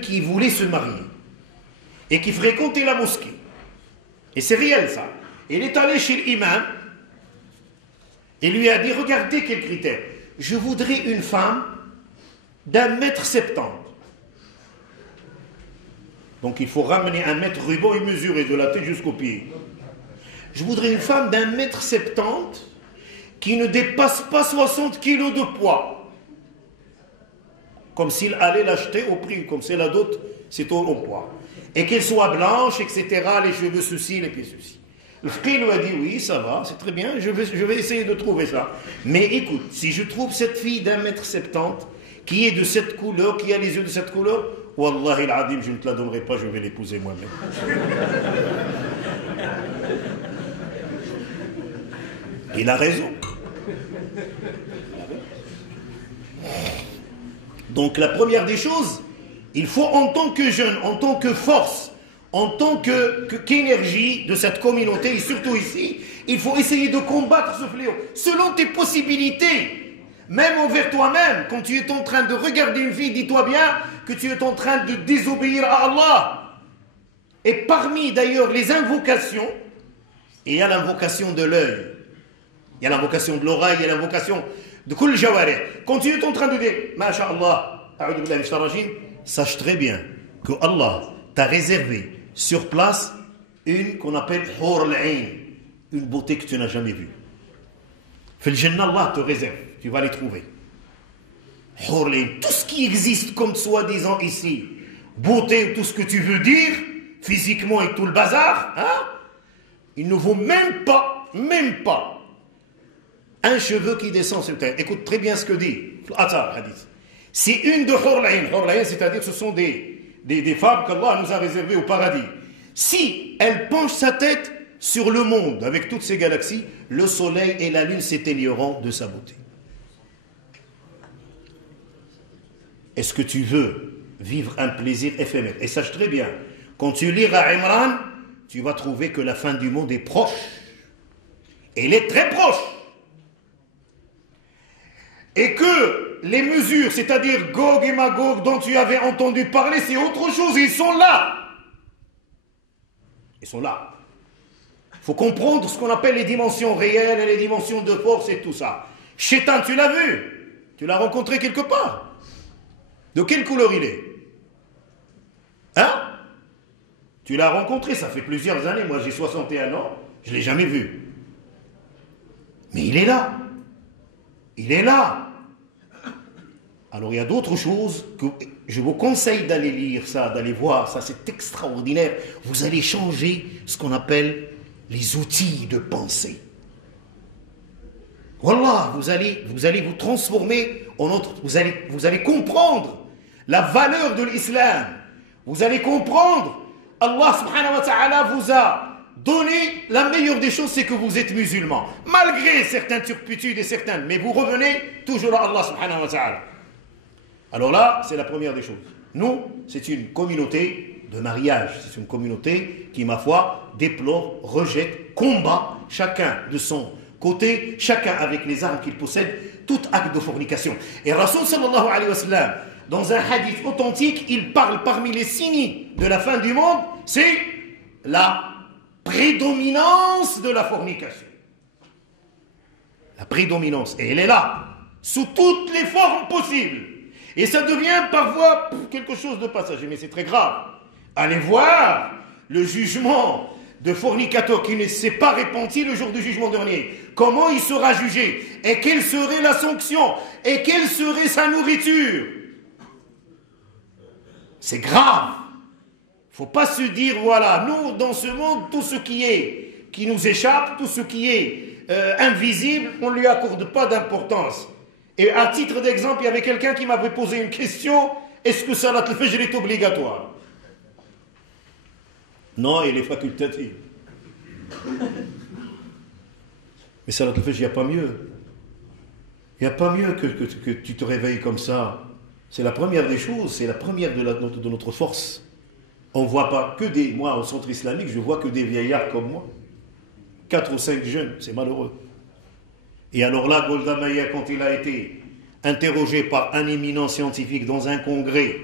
qui voulait se marier et qui fréquentait la mosquée. Et c'est réel ça. Il est allé chez l'imam et lui a dit, regardez quel critère. Je voudrais une femme d'1,70 m. Donc il faut ramener 1 mètre ruban et mesurer de la tête jusqu'aux pieds. Je voudrais une femme d'1,70 m qui ne dépasse pas 60 kg de poids. Comme s'il allait l'acheter au prix, comme c'est la dot, c'est au poids. Et qu'elle soit blanche, etc., les cheveux ceci, les pieds ceci. Le frère lui a dit, oui, ça va, c'est très bien, je vais essayer de trouver ça. Mais écoute, si je trouve cette fille d'1,70 m, qui est de cette couleur, qui a les yeux de cette couleur, Wallahi al-Adim, je ne te la donnerai pas, je vais l'épouser moi-même. Il a raison. Donc la première des choses, il faut en tant que jeune, en tant que force, en tant qu'énergie de cette communauté, et surtout ici, il faut essayer de combattre ce fléau, selon tes possibilités, même envers toi-même. Quand tu es en train de regarder une fille, dis-toi bien que tu es en train de désobéir à Allah. Et parmi d'ailleurs les invocations, il y a l'invocation de l'œil, il y a l'invocation de l'oreille, il y a l'invocation de kul jawarih. Quand tu es en train de dire Masha'Allah, sache très bien que Allah t'a réservé sur place une qu'on appelle Hur al-Ain, une beauté que tu n'as jamais vue. Fil Jannah, Allah te réserve, tu vas les trouver. Hur al-Ain, tout ce qui existe comme soi-disant ici, beauté, tout ce que tu veux dire, physiquement et tout le bazar, hein, il ne vaut même pas un cheveu qui descend sur terre. Écoute très bien ce que dit Atar Hadith. C'est une de Hur al-Ain. Hur al-Ain, c'est-à-dire ce sont des femmes qu'Allah nous a réservées au paradis. Si elle penche sa tête sur le monde avec toutes ces galaxies, le soleil et la lune s'éteigneront de sa beauté. Est-ce que tu veux vivre un plaisir éphémère? Et sache très bien, quand tu liras Imran, tu vas trouver que la fin du monde est proche. Elle est très proche. Et que les mesures, c'est-à-dire Gog et Magog dont tu avais entendu parler, c'est autre chose, ils sont là. Ils sont là. Il faut comprendre ce qu'on appelle les dimensions réelles et les dimensions de force et tout ça. Shaitan, tu l'as vu? Tu l'as rencontré quelque part? De quelle couleur il est? Hein? Tu l'as rencontré, ça fait plusieurs années, moi j'ai 61 ans, je ne l'ai jamais vu. Mais il est là. Il est là. Alors il y a d'autres choses que je vous conseille d'aller lire ça, d'aller voir ça, c'est extraordinaire. Vous allez changer ce qu'on appelle les outils de pensée. Wallah, vous allez vous transformer en autre. Vous allez comprendre la valeur de l'islam. Vous allez comprendre, Allah subhanahu wa ta'ala vous a donné la meilleure des choses, c'est que vous êtes musulmans. Malgré certaines turpitudes et certaines, mais vous revenez toujours à Allah subhanahu wa ta'ala. Alors là, c'est la première des choses. Nous, c'est une communauté de mariage. C'est une communauté qui, ma foi, déplore, rejette, combat, chacun de son côté, chacun avec les armes qu'il possède, tout acte de fornication. Et Rasul sallallahu alayhi wa sallam, dans un hadith authentique, il parle parmi les signes de la fin du monde, c'est la prédominance de la fornication. La prédominance. Et elle est là, sous toutes les formes possibles. Et ça devient parfois quelque chose de passager, mais c'est très grave. Allez voir le jugement de fornicateur qui ne s'est pas repenti le jour du jugement dernier. Comment il sera jugé? Et quelle serait la sanction? Et quelle serait sa nourriture? C'est grave. Il ne faut pas se dire, voilà, nous, dans ce monde, tout ce qui nous échappe, tout ce qui est invisible, on ne lui accorde pas d'importance. Et à titre d'exemple, il y avait quelqu'un qui m'avait posé une question, est-ce que Salat al-Fajr est obligatoire? Non, il est facultatif. Mais Salat al-Fajr, il n'y a pas mieux. Il n'y a pas mieux que tu te réveilles comme ça. C'est la première des choses, c'est la première de notre force. On ne voit pas que moi au centre islamique, je vois que des vieillards comme moi. 4 ou 5 jeunes, c'est malheureux. Et alors là, Golda Meir, quand il a été interrogé par un éminent scientifique dans un congrès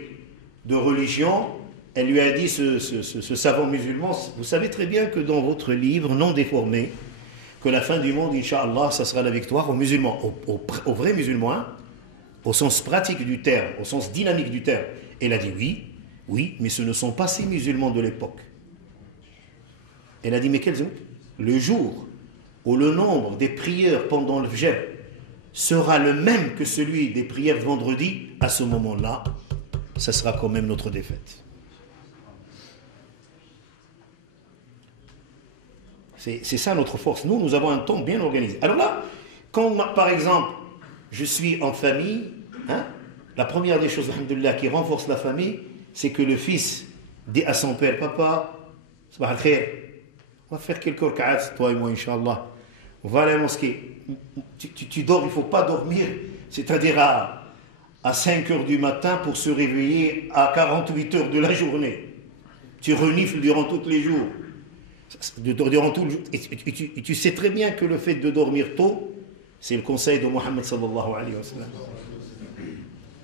de religion, elle lui a dit, ce savant musulman, vous savez très bien que dans votre livre non déformé, que la fin du monde, Inch'Allah, ça sera la victoire aux musulmans, aux vrais musulmans, hein, au sens pratique du terme, au sens dynamique du terme. Elle a dit oui, mais ce ne sont pas ces musulmans de l'époque. Elle a dit, mais quels sont? Le jour où le nombre des prières pendant le Fajr sera le même que celui des prières vendredi, à ce moment-là, ça sera quand même notre défaite. C'est ça notre force. Nous avons un temps bien organisé. Alors là, quand par exemple, je suis en famille, hein, la première des choses, alhamdoulilah, qui renforce la famille, c'est que le fils dit à son père, papa, sabah al-khair, on va faire quelques rak'at, toi et moi, Inch'Allah. On va aller à la mosquée. Tu dors, il ne faut pas dormir, c'est-à-dire à 5 heures du matin pour se réveiller à 48 heures de la journée. Tu renifles durant tous les jours. Durant tout le jour. Et tu sais très bien que le fait de dormir tôt, c'est le conseil de Mohammed sallallahu alayhi wa sallam.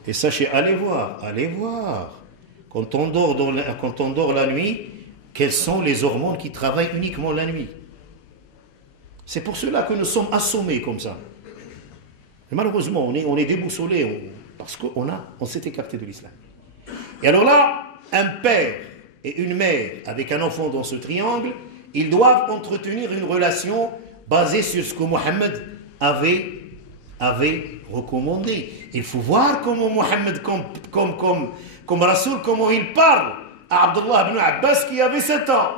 Et sachez, allez voir, quand on dort la nuit, quelles sont les hormones qui travaillent uniquement la nuit. C'est pour cela que nous sommes assommés comme ça. Et malheureusement, on est déboussolés parce qu'on s'est écarté de l'islam. Et alors là, un père et une mère avec un enfant dans ce triangle, ils doivent entretenir une relation basée sur ce que Mohammed avait recommandé. Il faut voir comment Mohammed, comme Rasoul, comment il parle à Abdullah ibn Abbas qui avait 7 ans.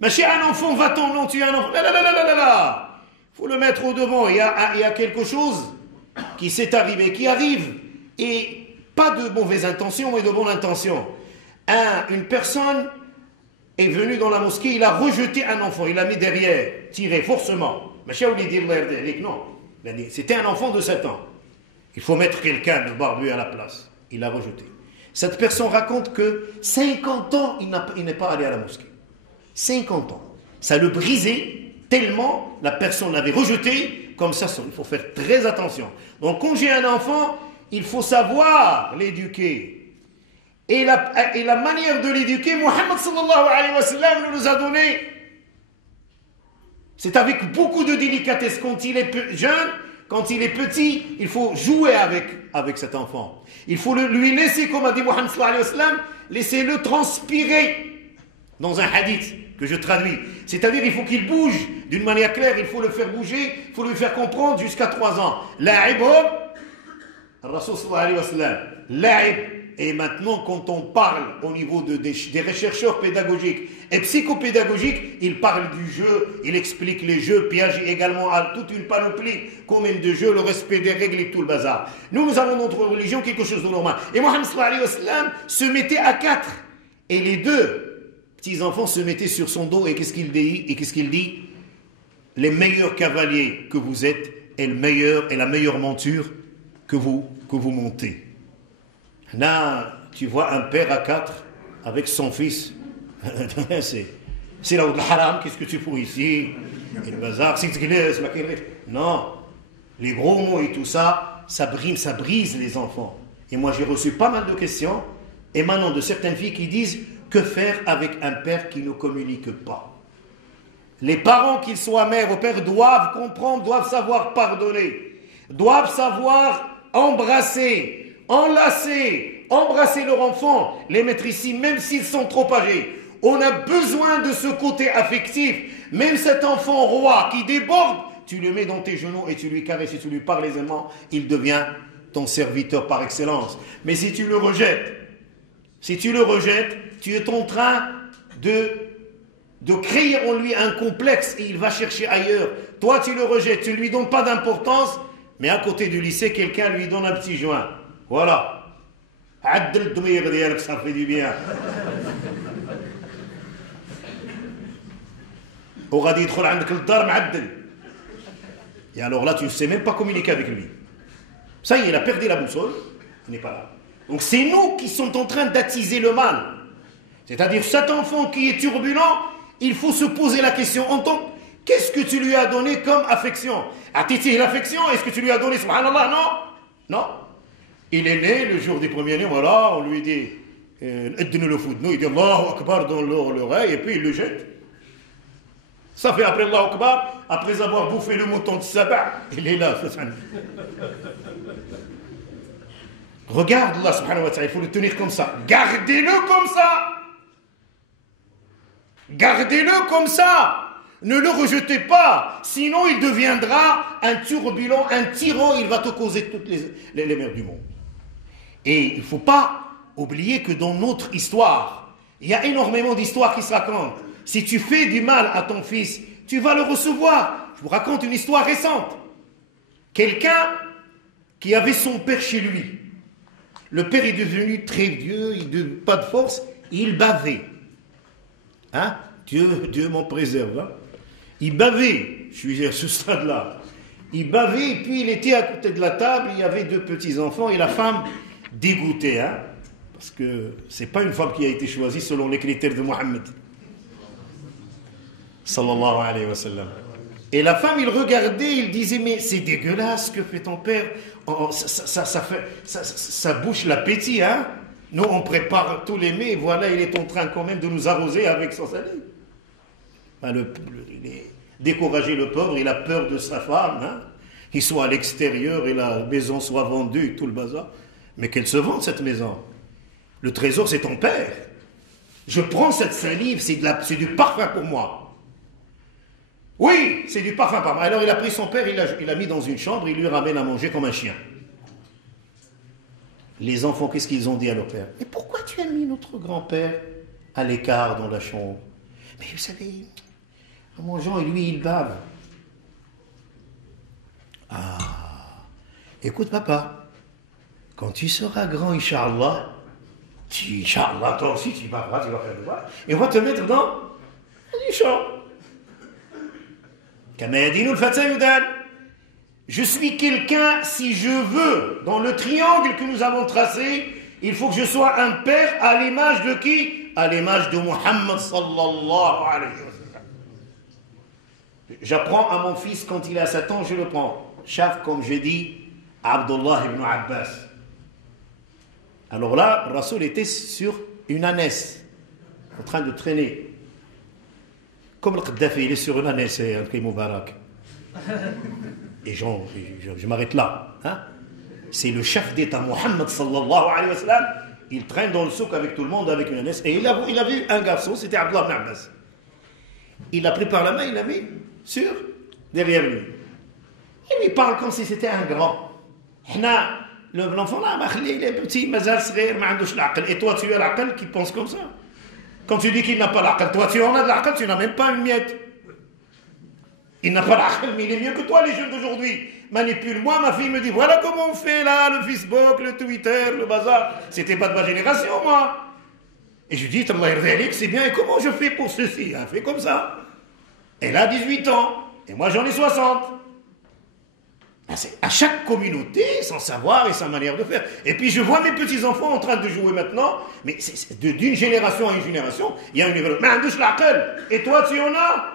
Mais chez un enfant, va-t-on non tuer un enfant? Là. Il faut le mettre au devant. Il y a quelque chose qui s'est arrivé, qui arrive. Et pas de mauvaises intentions, mais de bonnes intentions. Une personne est venue dans la mosquée, il a rejeté un enfant, il l'a mis derrière, tiré forcément. Mais non, c'était un enfant de 7 ans. Il faut mettre quelqu'un de barbu à la place. Il l'a rejeté. Cette personne raconte que 50 ans, il n'est pas allé à la mosquée. 50 ans. Ça le brisait tellement la personne l'avait rejeté, comme ça, il faut faire très attention. Donc quand j'ai un enfant, il faut savoir l'éduquer. Et la manière de l'éduquer, Mohammed sallallahu alayhi wa sallam nous a donné. C'est avec beaucoup de délicatesse. Quand il est jeune, quand il est petit, il faut jouer avec cet enfant. Il faut lui laisser, comme a dit Mohammed sallallahu alayhi wa sallam, laissez-le transpirer dans un hadith que je traduis. C'est-à-dire, il faut qu'il bouge d'une manière claire, il faut le faire bouger, il faut lui faire comprendre jusqu'à 3 ans. La'ibhum, Rasul sallallahu alayhi wa sallam, la'ib. Et maintenant, quand on parle au niveau des rechercheurs pédagogiques et psychopédagogiques, ils parlent du jeu, ils expliquent les jeux, Piaget également a toute une panoplie commune de jeux, le respect des règles et tout le bazar. Nous avons dans notre religion quelque chose de normal. Et Mohammed sallallahu alayhi wa sallam se mettait à 4. Et les 2 petits-enfants se mettaient sur son dos. Et qu'est-ce qu'il dit? Les meilleurs cavaliers que vous êtes est la meilleure monture que vous montez. Là, tu vois un père à 4 avec son fils. C'est là où le haram, qu'est-ce que tu fous ici? Et le bazar, non. Les gros mots et tout ça, ça brise les enfants. Et moi, j'ai reçu pas mal de questions émanant de certaines filles qui disent que faire avec un père qui ne communique pas? Les parents, qu'ils soient mères ou pères, doivent comprendre, doivent savoir pardonner, doivent savoir embrasser, enlacer, embrasser leur enfant, les mettre ici, même s'ils sont trop âgés. On a besoin de ce côté affectif. Même cet enfant roi qui déborde, tu le mets dans tes genoux et tu lui caresses, et tu lui parles aisément, il devient ton serviteur par excellence. Mais si tu le rejettes, tu es en train de créer en lui un complexe et il va chercher ailleurs. Toi, tu le rejettes, tu ne lui donnes pas d'importance, mais à côté du lycée, quelqu'un lui donne un petit joint. Voilà. Addel Dmir dialek, ça fait du bien. Et alors là, tu ne sais même pas communiquer avec lui. Ça y est, il a perdu la boussole, il n'est pas là. Donc c'est nous qui sommes en train d'attiser le mal. C'est-à-dire cet enfant qui est turbulent, il faut se poser la question en tant qu'est-ce que tu lui as donné comme affection? A-t-il l'affection? Est-ce que tu lui as donné, subhanallah? Non. Il est né le jour du premier né, voilà, on lui dit le foot. Il dit Allahu Akbar dans l'oreille et puis il le jette. Ça fait après Allahu Akbar, après avoir bouffé le mouton de sabah, il est là. Regarde Allah subhanahu wa ta'ala, il faut le tenir comme ça. Gardez-le comme ça. Gardez-le comme ça. Ne le rejetez pas, sinon il deviendra un turbulent, un tyran, il va te causer toutes les mers du monde. Et il ne faut pas oublier que dans notre histoire, il y a énormément d'histoires qui se racontent. Si tu fais du mal à ton fils, tu vas le recevoir. Je vous raconte une histoire récente. Quelqu'un qui avait son père chez lui. Le père est devenu très vieux, il n'a pas de force, il bavait. Hein? Dieu m'en préserve. Hein? Il bavait, je suis à ce stade-là. Il bavait, et puis il était à côté de la table, il y avait 2 petits-enfants, et la femme dégoûtée. Hein? Parce que ce n'est pas une femme qui a été choisie selon les critères de Mohammed. Sallallahu alayhi wa sallam. Et la femme, il regardait, il disait, mais c'est dégueulasse ce que fait ton père. Oh, ça bouche l'appétit, hein. Nous, on prépare tous les mets, et voilà, il est en train quand même de nous arroser avec son salive. Ben, il est découragé, le pauvre, il a peur de sa femme, hein. Il soit à l'extérieur et la maison soit vendue et tout le bazar. Mais qu'elle se vende, cette maison. Le trésor, c'est ton père. Je prends cette salive, c'est du parfum pour moi. Oui, c'est du parfum pour moi. Alors il a pris son père, il l'a mis dans une chambre, il lui ramène à manger comme un chien. Les enfants, qu'est-ce qu'ils ont dit à leur père? Mais pourquoi tu as mis notre grand-père à l'écart dans la chambre? Mais vous savez, en mangeant, lui, il bave. Ah, écoute papa, quand tu seras grand, Inch'Allah, toi aussi, tu baveras, tu vas faire le bas, et on va te mettre dans une chambre. Je suis quelqu'un, si je veux, dans le triangle que nous avons tracé, il faut que je sois un père à l'image de qui? À l'image de Muhammad sallallahu alayhi wa sallam. J'apprends à mon fils quand il a 7 ans, je le prends. Chef, comme j'ai dit, Abdullah ibn Abbas. Alors là, Rasoul était sur une ânesse, en train de traîner. Comme le Kadhafi, il est sur une ânesse, Al-Kay Moubarak. Et je m'arrête là. Hein? C'est le chef d'État, Muhammad sallallahu alayhi wa sallam. Il traîne dans le souk avec tout le monde, avec une ânesse. Et il a vu un garçon, c'était Abdullah ibn Abbas. Il l'a pris par la main, il l'a mis derrière lui. Il lui parle comme si c'était un grand. L'enfant là, il est petit, mazal sghir, ma andouch l'aql. Et toi, tu as l'aql qui pense comme ça. Quand tu dis qu'il n'a pas l'aql, toi tu en as de l'aql, tu n'as même pas une miette. Il n'a pas l'aql, mais il est mieux que toi, les jeunes d'aujourd'hui. Manipule-moi, ma fille me dit, voilà comment on fait là, le Facebook, le Twitter, le bazar. C'était pas de ma génération, moi. Et je dis, c'est bien, et comment je fais pour ceci? Elle fait comme ça. Elle a 18 ans, et moi j'en ai 60. C'est à chaque communauté, son savoir et sa manière de faire. Et puis je vois mes petits-enfants en train de jouer maintenant, mais c'est d'une génération à une génération, il y a une évolution. Mais andouche l'aql, et toi tu en as.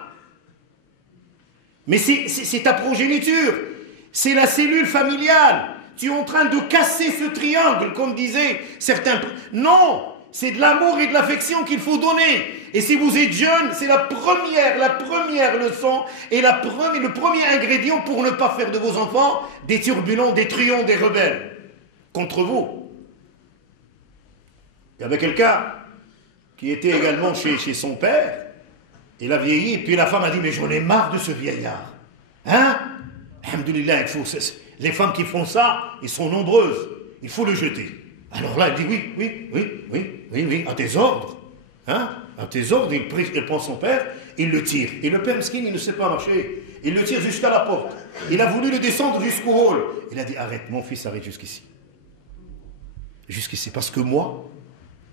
Mais c'est ta progéniture, c'est la cellule familiale. Tu es en train de casser ce triangle, comme disaient certains. Non, c'est de l'amour et de l'affection qu'il faut donner. Et si vous êtes jeune, c'est la première leçon et le premier ingrédient pour ne pas faire de vos enfants des turbulents, des truands, des rebelles contre vous. Il y avait quelqu'un qui était également chez son père. Il a vieilli, et puis la femme a dit, mais j'en ai marre de ce vieillard. Hein? Alhamdulillah, les femmes qui font ça, ils sont nombreuses. Il faut le jeter. Alors là, elle dit, oui, à tes ordres. Hein? À tes ordres, il prend son père, il le tire. Et le père mesquin, il ne sait pas marcher. Il le tire jusqu'à la porte. Il a voulu le descendre jusqu'au hall. Il a dit, arrête, mon fils, arrête jusqu'ici. Jusqu'ici, parce que moi,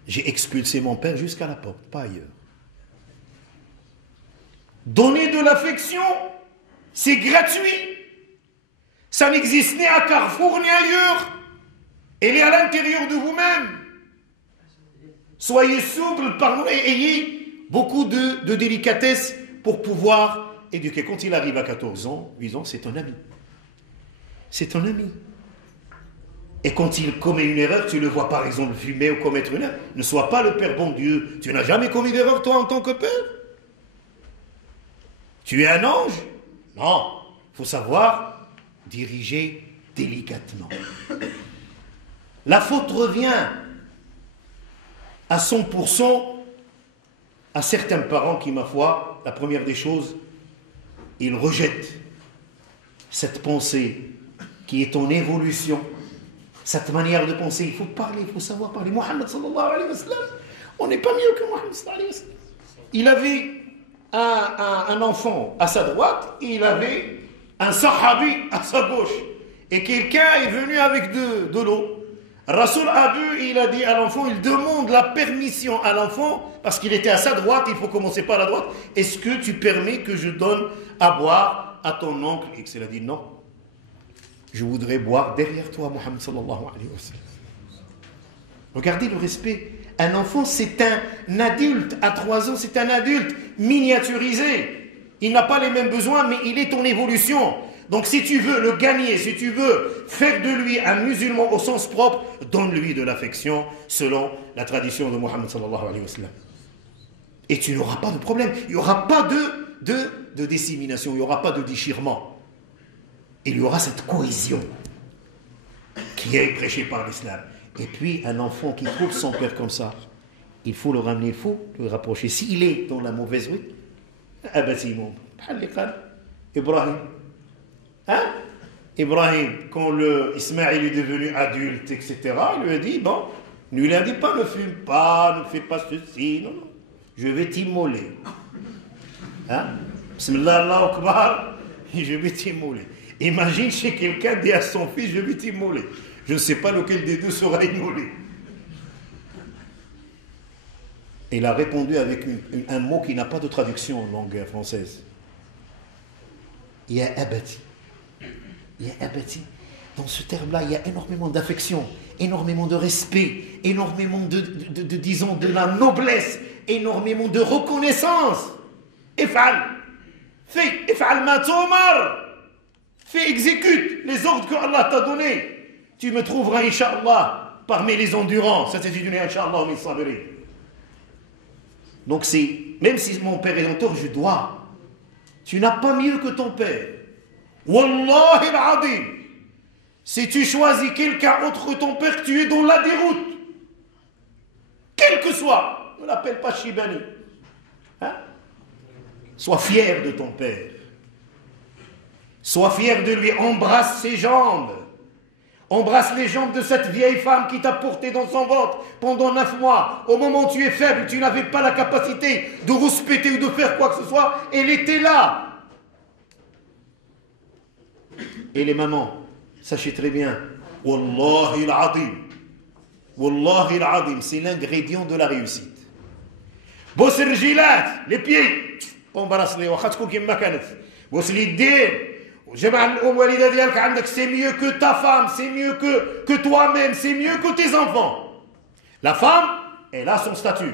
j'ai expulsé mon père jusqu'à la porte, pas ailleurs. Donner de l'affection, c'est gratuit. Ça n'existe ni à Carrefour ni ailleurs. Elle est à l'intérieur de vous-même. Soyez souple, parlez, ayez beaucoup de délicatesse pour pouvoir éduquer. Quand il arrive à 14 ans, 8 ans, c'est un ami. C'est un ami. Et quand il commet une erreur, tu le vois par exemple fumer ou commettre une erreur. Ne sois pas le Père bon Dieu. Tu n'as jamais commis d'erreur toi en tant que Père. Tu es un ange? Non. Il faut savoir diriger délicatement. La faute revient à 100% à certains parents qui, ma foi, la première des choses, ils rejettent cette pensée qui est en évolution. Cette manière de penser, il faut parler, il faut savoir parler. Mohammed sallallahu alayhi wa sallam, on n'est pas mieux que Mohammed sallallahu alayhi wa sallam. Il avait un enfant à sa droite et il avait un sahabi à sa gauche. Et quelqu'un est venu avec de l'eau. Rasoul a bu, il a dit à l'enfant, il demande la permission à l'enfant, parce qu'il était à sa droite, il faut commencer par la droite. Est-ce que tu permets que je donne à boire à ton oncle? Et il a dit non. Je voudrais boire derrière toi, Mohammed sallallahu alayhi wa sallam. Regardez le respect. Un enfant, c'est un adulte. À 3 ans, c'est un adulte miniaturisé. Il n'a pas les mêmes besoins, mais il est en évolution. Donc si tu veux le gagner, si tu veux faire de lui un musulman au sens propre, donne-lui de l'affection selon la tradition de Mohammed sallallahu alayhi wa sallam. Et tu n'auras pas de problème. Il n'y aura pas de dissémination, il n'y aura pas de déchirement. Il y aura cette cohésion qui est prêchée par l'islam. Et puis, un enfant qui trouve son père comme ça, il faut le ramener, il faut le rapprocher. S'il est dans la mauvaise rue, Ibrahim. Hein? Ibrahim, quand Ismaël est devenu adulte, etc., il lui a dit, bon, ne lui a dit pas, ne fume pas, ne fais pas ceci, non, non, je vais t'immoler. Hein? Bismillah, Allahu Akbar, je vais t'immoler. Imagine chez quelqu'un dit à son fils, je vais t'immoler. Je ne sais pas lequel des deux sera immolé. Il a répondu avec un mot qui n'a pas de traduction en langue française. Il y a abati. Il y a abati. Dans ce terme-là, il y a énormément d'affection, énormément de respect, énormément disons, de la noblesse, énormément de reconnaissance. If'al. Fais, if'al ma tomar. Fais, exécute les ordres que Allah t'a donnés. Tu me trouveras, Inch'Allah, parmi les endurants. Ça, c'est une Inch'Allah, min sabirin. Donc, même si mon père est en tort, je dois. Tu n'as pas mieux que ton père. Wallahi al-Adim. Si tu choisis quelqu'un autre que ton père, tu es dans la déroute. Quel que soit. Ne l'appelle pas Shibani. Hein? Sois fier de ton père. Sois fier de lui, embrasse ses jambes. Embrasse les jambes de cette vieille femme qui t'a porté dans son ventre pendant 9 mois. Au moment où tu es faible, tu n'avais pas la capacité de rouspéter ou de faire quoi que ce soit. Elle était là. Et les mamans, sachez très bien, Wallahi al-Adim. Wallahi al-Adim, c'est l'ingrédient de la réussite. Boss الرجيلات, les pieds. Embrasse les وخاتكم كما كانت. Boss اليدين. C'est mieux que ta femme, c'est mieux que toi-même, c'est mieux que tes enfants. La femme, elle a son statut.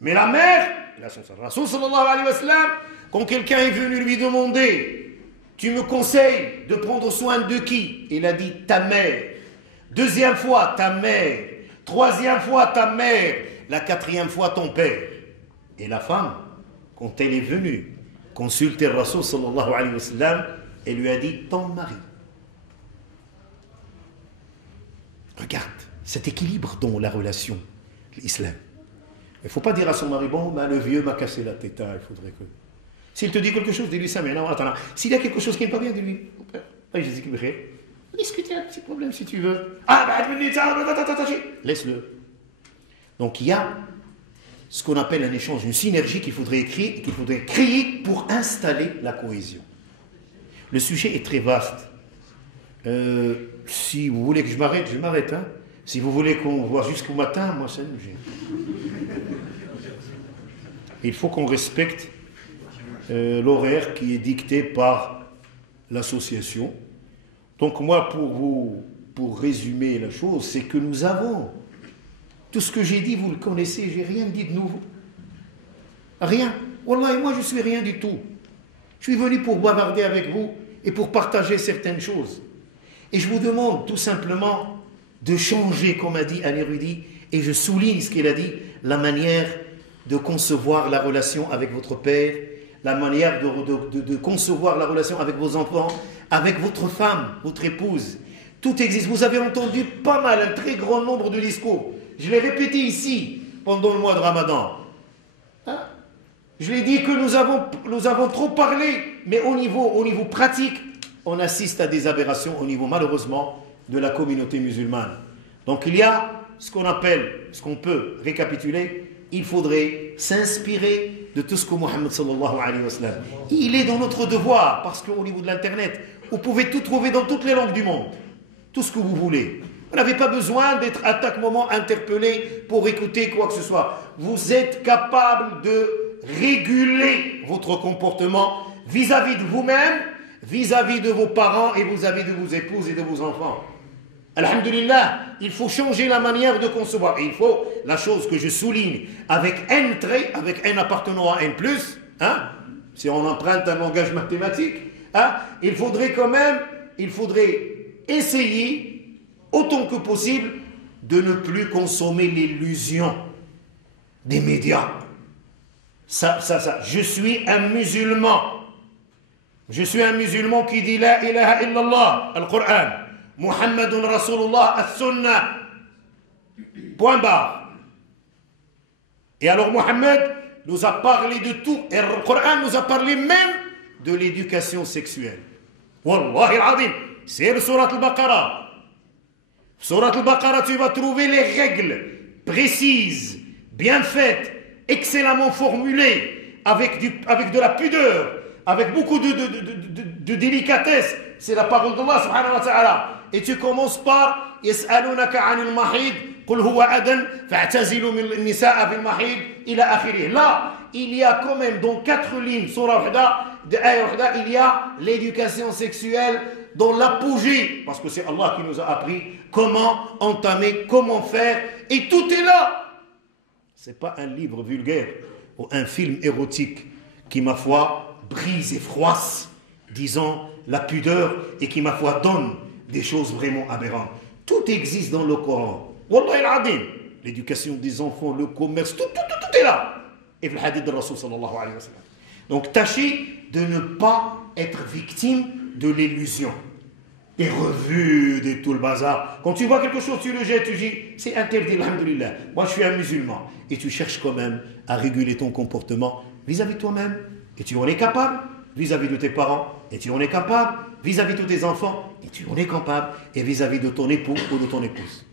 Mais la mère, elle a son statut. Rasoul sallallahu alayhi wa sallam, quand quelqu'un est venu lui demander, tu me conseilles de prendre soin de qui? Il a dit ta mère. 2e fois ta mère. 3e fois ta mère. La 4e fois ton père. Et la femme, quand elle est venue consulter Rasoul sallallahu alayhi wa sallam, elle lui a dit ton mari. Regarde cet équilibre dans la relation, l'islam. Il ne faut pas dire à son mari, bon, ben, le vieux m'a cassé la tête, il faudrait que. S'il te dit quelque chose, dis-lui ça, mais non, attends. S'il y a quelque chose qui n'est pas bien, dis-lui, discutez un petit problème si tu veux. Laisse-le. Donc il y a ce qu'on appelle un échange, une synergie qu'il faudrait créer pour installer la cohésion. Le sujet est très vaste. Si vous voulez que je m'arrête, je m'arrête. Hein. Si vous voulez qu'on voit jusqu'au matin, moi ça me gêne. Il faut qu'on respecte l'horaire qui est dicté par l'association. Donc moi, pour résumer la chose, c'est que nous avons tout ce que j'ai dit, vous le connaissez, j'ai rien dit de nouveau. Rien. Wallah, moi je suis rien du tout. Je suis venu pour bavarder avec vous et pour partager certaines choses. Et je vous demande tout simplement de changer, comme a dit un érudit, et je souligne ce qu'il a dit, la manière de concevoir la relation avec votre père, la manière de concevoir la relation avec vos enfants, avec votre femme, votre épouse. Tout existe. Vous avez entendu pas mal, un très grand nombre de discours. Je l'ai répété ici, pendant le mois de Ramadan. Hein? Je l'ai dit que nous avons trop parlé, mais au niveau pratique, on assiste à des aberrations au niveau, malheureusement, de la communauté musulmane. Donc il y a ce qu'on peut récapituler, il faudrait s'inspirer de tout ce que Mohammed sallallahu alayhi wa sallam. Il est dans notre devoir, parce qu'au niveau de l'internet, vous pouvez tout trouver dans toutes les langues du monde, tout ce que vous voulez. Vous n'avez pas besoin d'être à chaque moment interpellé pour écouter quoi que ce soit. Vous êtes capable de réguler votre comportement vis-à-vis de vous-même, vis-à-vis de vos parents et vis-à-vis de vos épouses et de vos enfants. Alhamdulillah, il faut changer la manière de concevoir. Et il faut, la chose que je souligne, avec un trait, avec n appartenant à n+, hein, si on emprunte un langage mathématique, hein, il faudrait essayer, autant que possible, de ne plus consommer l'illusion des médias. Ça. Je suis un musulman. Je suis un musulman qui dit La ilaha illallah, al-Qur'an. Muhammadun Rasulullah as-Sunnah. Point barre. Et alors Mohammed nous a parlé de tout. Et le Coran nous a parlé même de l'éducation sexuelle. Wallahi al-Azim. C'est le Surat al-Baqarah. Surat al-Baqarah, tu vas trouver les règles précises, bien faites, excellemment formulées, avec de la pudeur, avec beaucoup de délicatesse. C'est la parole d'Allah subhanahu wa ta'ala. Et tu commences par يسألونك عن المحيض قل هو أذى فاعتزلوا من النساء في المحيض إلى آخره. Là, il y a quand même dans 4 lignes, surah wahda, de ayah wahda, il y a l'éducation sexuelle dans l'apogée, parce que c'est Allah qui nous a appris comment entamer, comment faire, et tout est là. C'est pas un livre vulgaire ou un film érotique qui, ma foi, brise et froisse, disons, la pudeur, et qui, ma foi, donne des choses vraiment aberrantes. Tout existe dans le Coran. Wallahi al-Adim. L'éducation des enfants, le commerce, tout est là. Et le hadith de Rasul sallallahu alayhi wa sallam. Donc tâchez de ne pas être victime de l'illusion. Et revue de tout le bazar. Quand tu vois quelque chose, tu le jettes, tu dis, c'est interdit, alhamdulillah. Moi je suis un musulman. Et tu cherches quand même à réguler ton comportement vis-à-vis de toi-même. Et tu en es capable vis-à-vis de tes parents. Et tu en es capable vis-à-vis de tes enfants. Et tu en es capable et vis-à-vis de ton époux ou de ton épouse.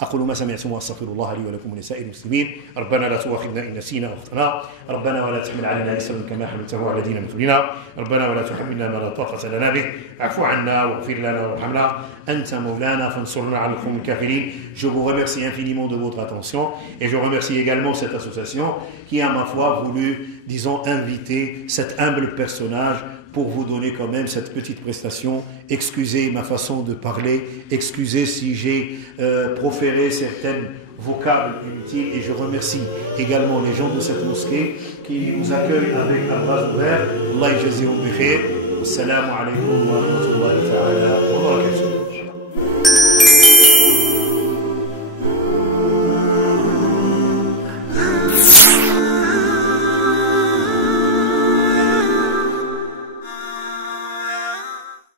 أقول ما سمعتم وأستغفر الله لي ولكم ولسائر المسلمين ربنا لا تؤاخذنا إن نسينا أو أخطأنا ربنا ولا تحمل علينا إصرا كما حملته على الذين من قبلنا ربنا ولا تحملنا ما لا طاقة لنا به اعف عنا واغفر لنا وارحمنا أنت مولانا فانصرنا على القوم الكافرين. Je vous remercie infiniment de votre attention et je remercie également cette association qui a, ma foi, voulu, disons, inviter cet humble personnage pour vous donner quand même cette petite prestation. Excusez ma façon de parler, excusez si j'ai proféré certaines vocables inutiles, et je remercie également les gens de cette mosquée qui nous accueillent avec un bras ouvert. Allah yajzihum bi khair. Assalamu alaikum wa rahmatullahi ta'ala wa barakatuh.